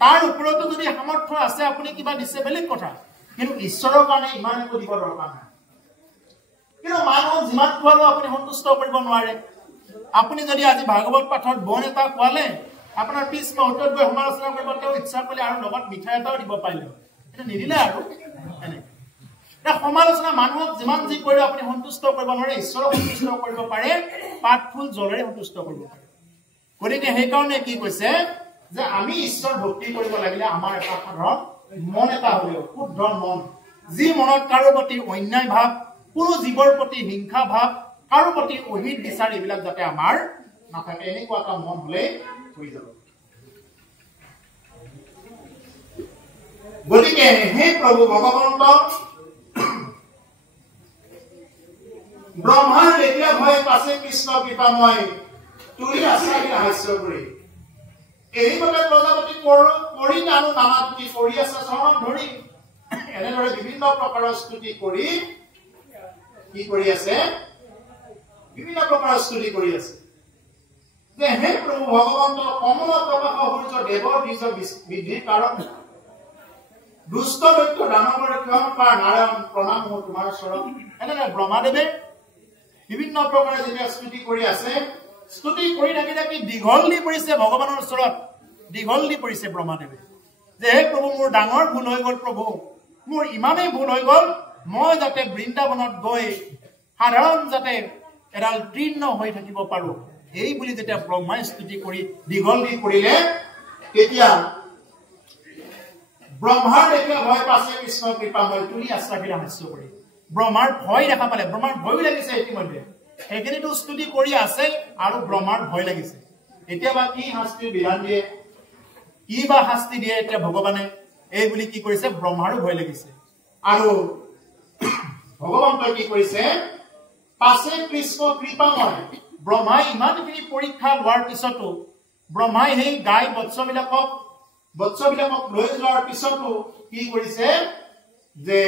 তাৰ ওপৰতো যদি সামৰ্থ্য আছে আপুনি কিবা দিছে বেলেগ কথা কিন্তু ঈশ্বৰৰ কাৰণে ইমান একো দিব দৰকাৰ নাই কিন্তু মানুহক যিমান খোৱালেও আপুনি সন্তুষ্ট কৰিব নোৱাৰে আপুনি যদি আজি ভাগৱত পাঠত বন এটা খোৱালে আপোনাৰ পিছ মুহূৰ্তত গৈ সমালোচনা কৰিব তেওঁ ইচ্ছা কৰিলে আৰু লগত মিঠাই এটাও দিব পাৰিলে এটা নিদিলে আৰু সমালোচনা মানুহক যিমান যি কৰিলে আপুনি সন্তুষ্ট কৰিব নোৱাৰে ঈশ্বৰক সন্তুষ্ট কৰিব পাৰে পাত ফুল জলেৰে সন্তুষ্ট কৰিব পাৰে গতিকে সেইকাৰণে কি কৈছে যে আমি ঈশ্বৰ ভক্তি কৰিব লাগিলে আমাৰ এটা সাধাৰণ মন এটা হ'লেও শুদ্ধ মন যি মনত কাৰো প্ৰতি অন্যায় ভাৱ কোনো জীৱৰ প্ৰতি হিংসা ভাৱ কাৰো প্ৰতি অহিত বিচাৰ এইবিলাক যাতে আমাৰ নাথাকে এনেকুৱা এটা মন হ'লে হৈ যাব গতিকে হে প্ৰভু ভগৱন্ত ব্ৰহ্মাৰ এতিয়া ভয় পাছে কৃষ্ণ কৃপাময় তুলি আচাৰি হাস্য কৰি এইমতে প্ৰজাপতি কৰি আৰু নানা তুতি কৰি আছে চৰণ ধৰি এনেদৰে বিভিন্ন প্ৰকাৰৰ স্তুতি কৰি কি কৰি আছে বিভিন্ন প্ৰকাৰৰ স্তুতি কৰি আছে যে হে প্ৰভু ভগৱন্ত কমল প্ৰকাশ সূৰ্য দেৱৰ বীজ বৃদ্ধিৰ কাৰণ দুষ্ট দৈত্য দানৱৰ ক্ষম পাৰ নাৰায়ণ প্ৰণাম মোৰ তোমাৰ চৰণ এনেদৰে ব্ৰহ্মাদেৱে বিভিন্ন প্ৰকাৰে যেতিয়া স্তুতি কৰি আছে স্তুতি কৰি থাকি থাকি দীঘল দি পৰিছে ভগৱানৰ ওচৰত দীঘল দি পৰিছে ব্ৰহ্মাদেৱে যে হে প্ৰভু মোৰ ডাঙৰ ভুল হৈ গ'ল প্ৰভু মোৰ ইমানেই ভুল হৈ গ'ল মই যাতে বৃন্দাবনত গৈ সাধাৰণ যাতে এডাল তৃণ হৈ থাকিব পাৰো এই বুলি যেতিয়া ব্ৰহ্মাই স্তুতি কৰি দীঘল দি কৰিলে তেতিয়া ব্ৰহ্মাৰ দেখি ভয় পাছে কৃষ্ণ কৃপাময় তুলি আশ্ৰাখিৰা হাস্য কৰি ব্ৰহ্মাৰ ভয় দেখা পালে ব্ৰহ্মাৰ ভয় লাগিছে ইতিমধ্যে সেইখিনিতো স্তুতি কৰি আছে আৰু ব্ৰহ্মাৰ ভয় লাগিছে এতিয়া বা কি শাস্তিৰ বিধান দিয়ে কি বা শাস্তি দিয়ে এতিয়া ভগৱানে এই বুলি কি কৰিছে ব্ৰহ্মাৰো ভয় লাগিছে আৰু ভগৱন্তই কি কৰিছে পাছে কৃষ্ণ কৃপাময় ব্ৰহ্মাই ইমানখিনি পৰীক্ষা লোৱাৰ পিছতো ব্ৰহ্মাই সেই গাই বৎসবিলাকক লৈ যোৱাৰ পিছতো কি কৰিছে যে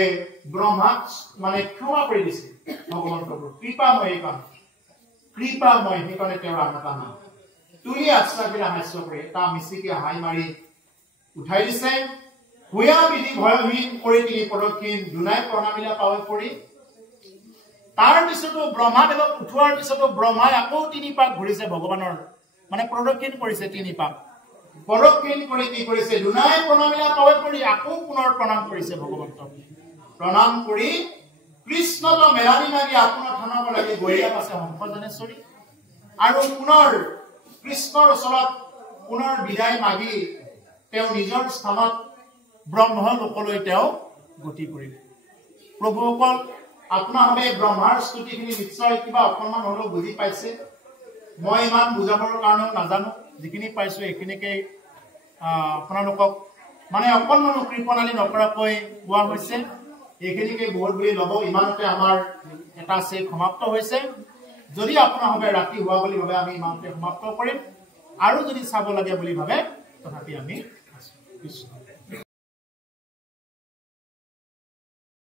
ব্ৰহ্মাক মানে ক্ষমা কৰি দিছে ভগৱন্তৰ কৃপাময় সেইকাৰণে তেওঁৰ আন এটা নাম তুলি আশ্ৰাখিৰা হাস্য কৰি এটা মিচিকে হাই মাৰি উঠাই দিছে ভূঞা বিধি ভয়হীন কৰি তিনি প্ৰদক্ষিণ দুনাই প্ৰণামিলা পাৱে পৰি তাৰ পিছতো ব্ৰহ্মাদেৱক উঠোৱাৰ পিছতো ব্ৰহ্মাই আকৌ 3 পাক ঘূৰিছে ভগৱানৰ মানে প্ৰদক্ষিণ কৰিছে 3 পাক প্ৰদক্ষিণ কৰি কি কৰিছে দুনাই প্ৰণামিলা পাৱে পৰি আকৌ পুনৰ প্ৰণাম কৰিছে ভগৱন্তক প্ৰণাম কৰি কৃষ্ণত মেলানি লাগি আপোনাৰ থানাব লাগি গৈয়া পাছে হংসজনেশ্বৰী আৰু পুনৰ কৃষ্ণৰ ওচৰত পুনৰ বিদায় মাগি তেওঁ নিজৰ স্থানত ব্ৰহ্মলোকলৈ তেওঁ গতি কৰিলে প্ৰভুসকল আপোনালোকে ব্ৰহ্মাৰ স্তুতিখিনি নিশ্চয় কিবা অকণমান হ'লেও বুজি পাইছে মই ইমান বুজাবৰ কাৰণেও নাজানো যিখিনি পাইছো এইখিনিকে আপোনালোকক মানে অকণমানো কৃপণালী নকৰাকৈ কোৱা হৈছে এইখিনিকে বহুত বুলি ল'ব ইমানতে আমাৰ এটা চেক সমাপ্ত হৈছে যদি আপোনালোকে ৰাতি হোৱা বুলি ভাবে আমি ইমানতে সমাপ্ত কৰিম আৰু যদি চাব লাগে বুলি ভাবে তথাপি আমি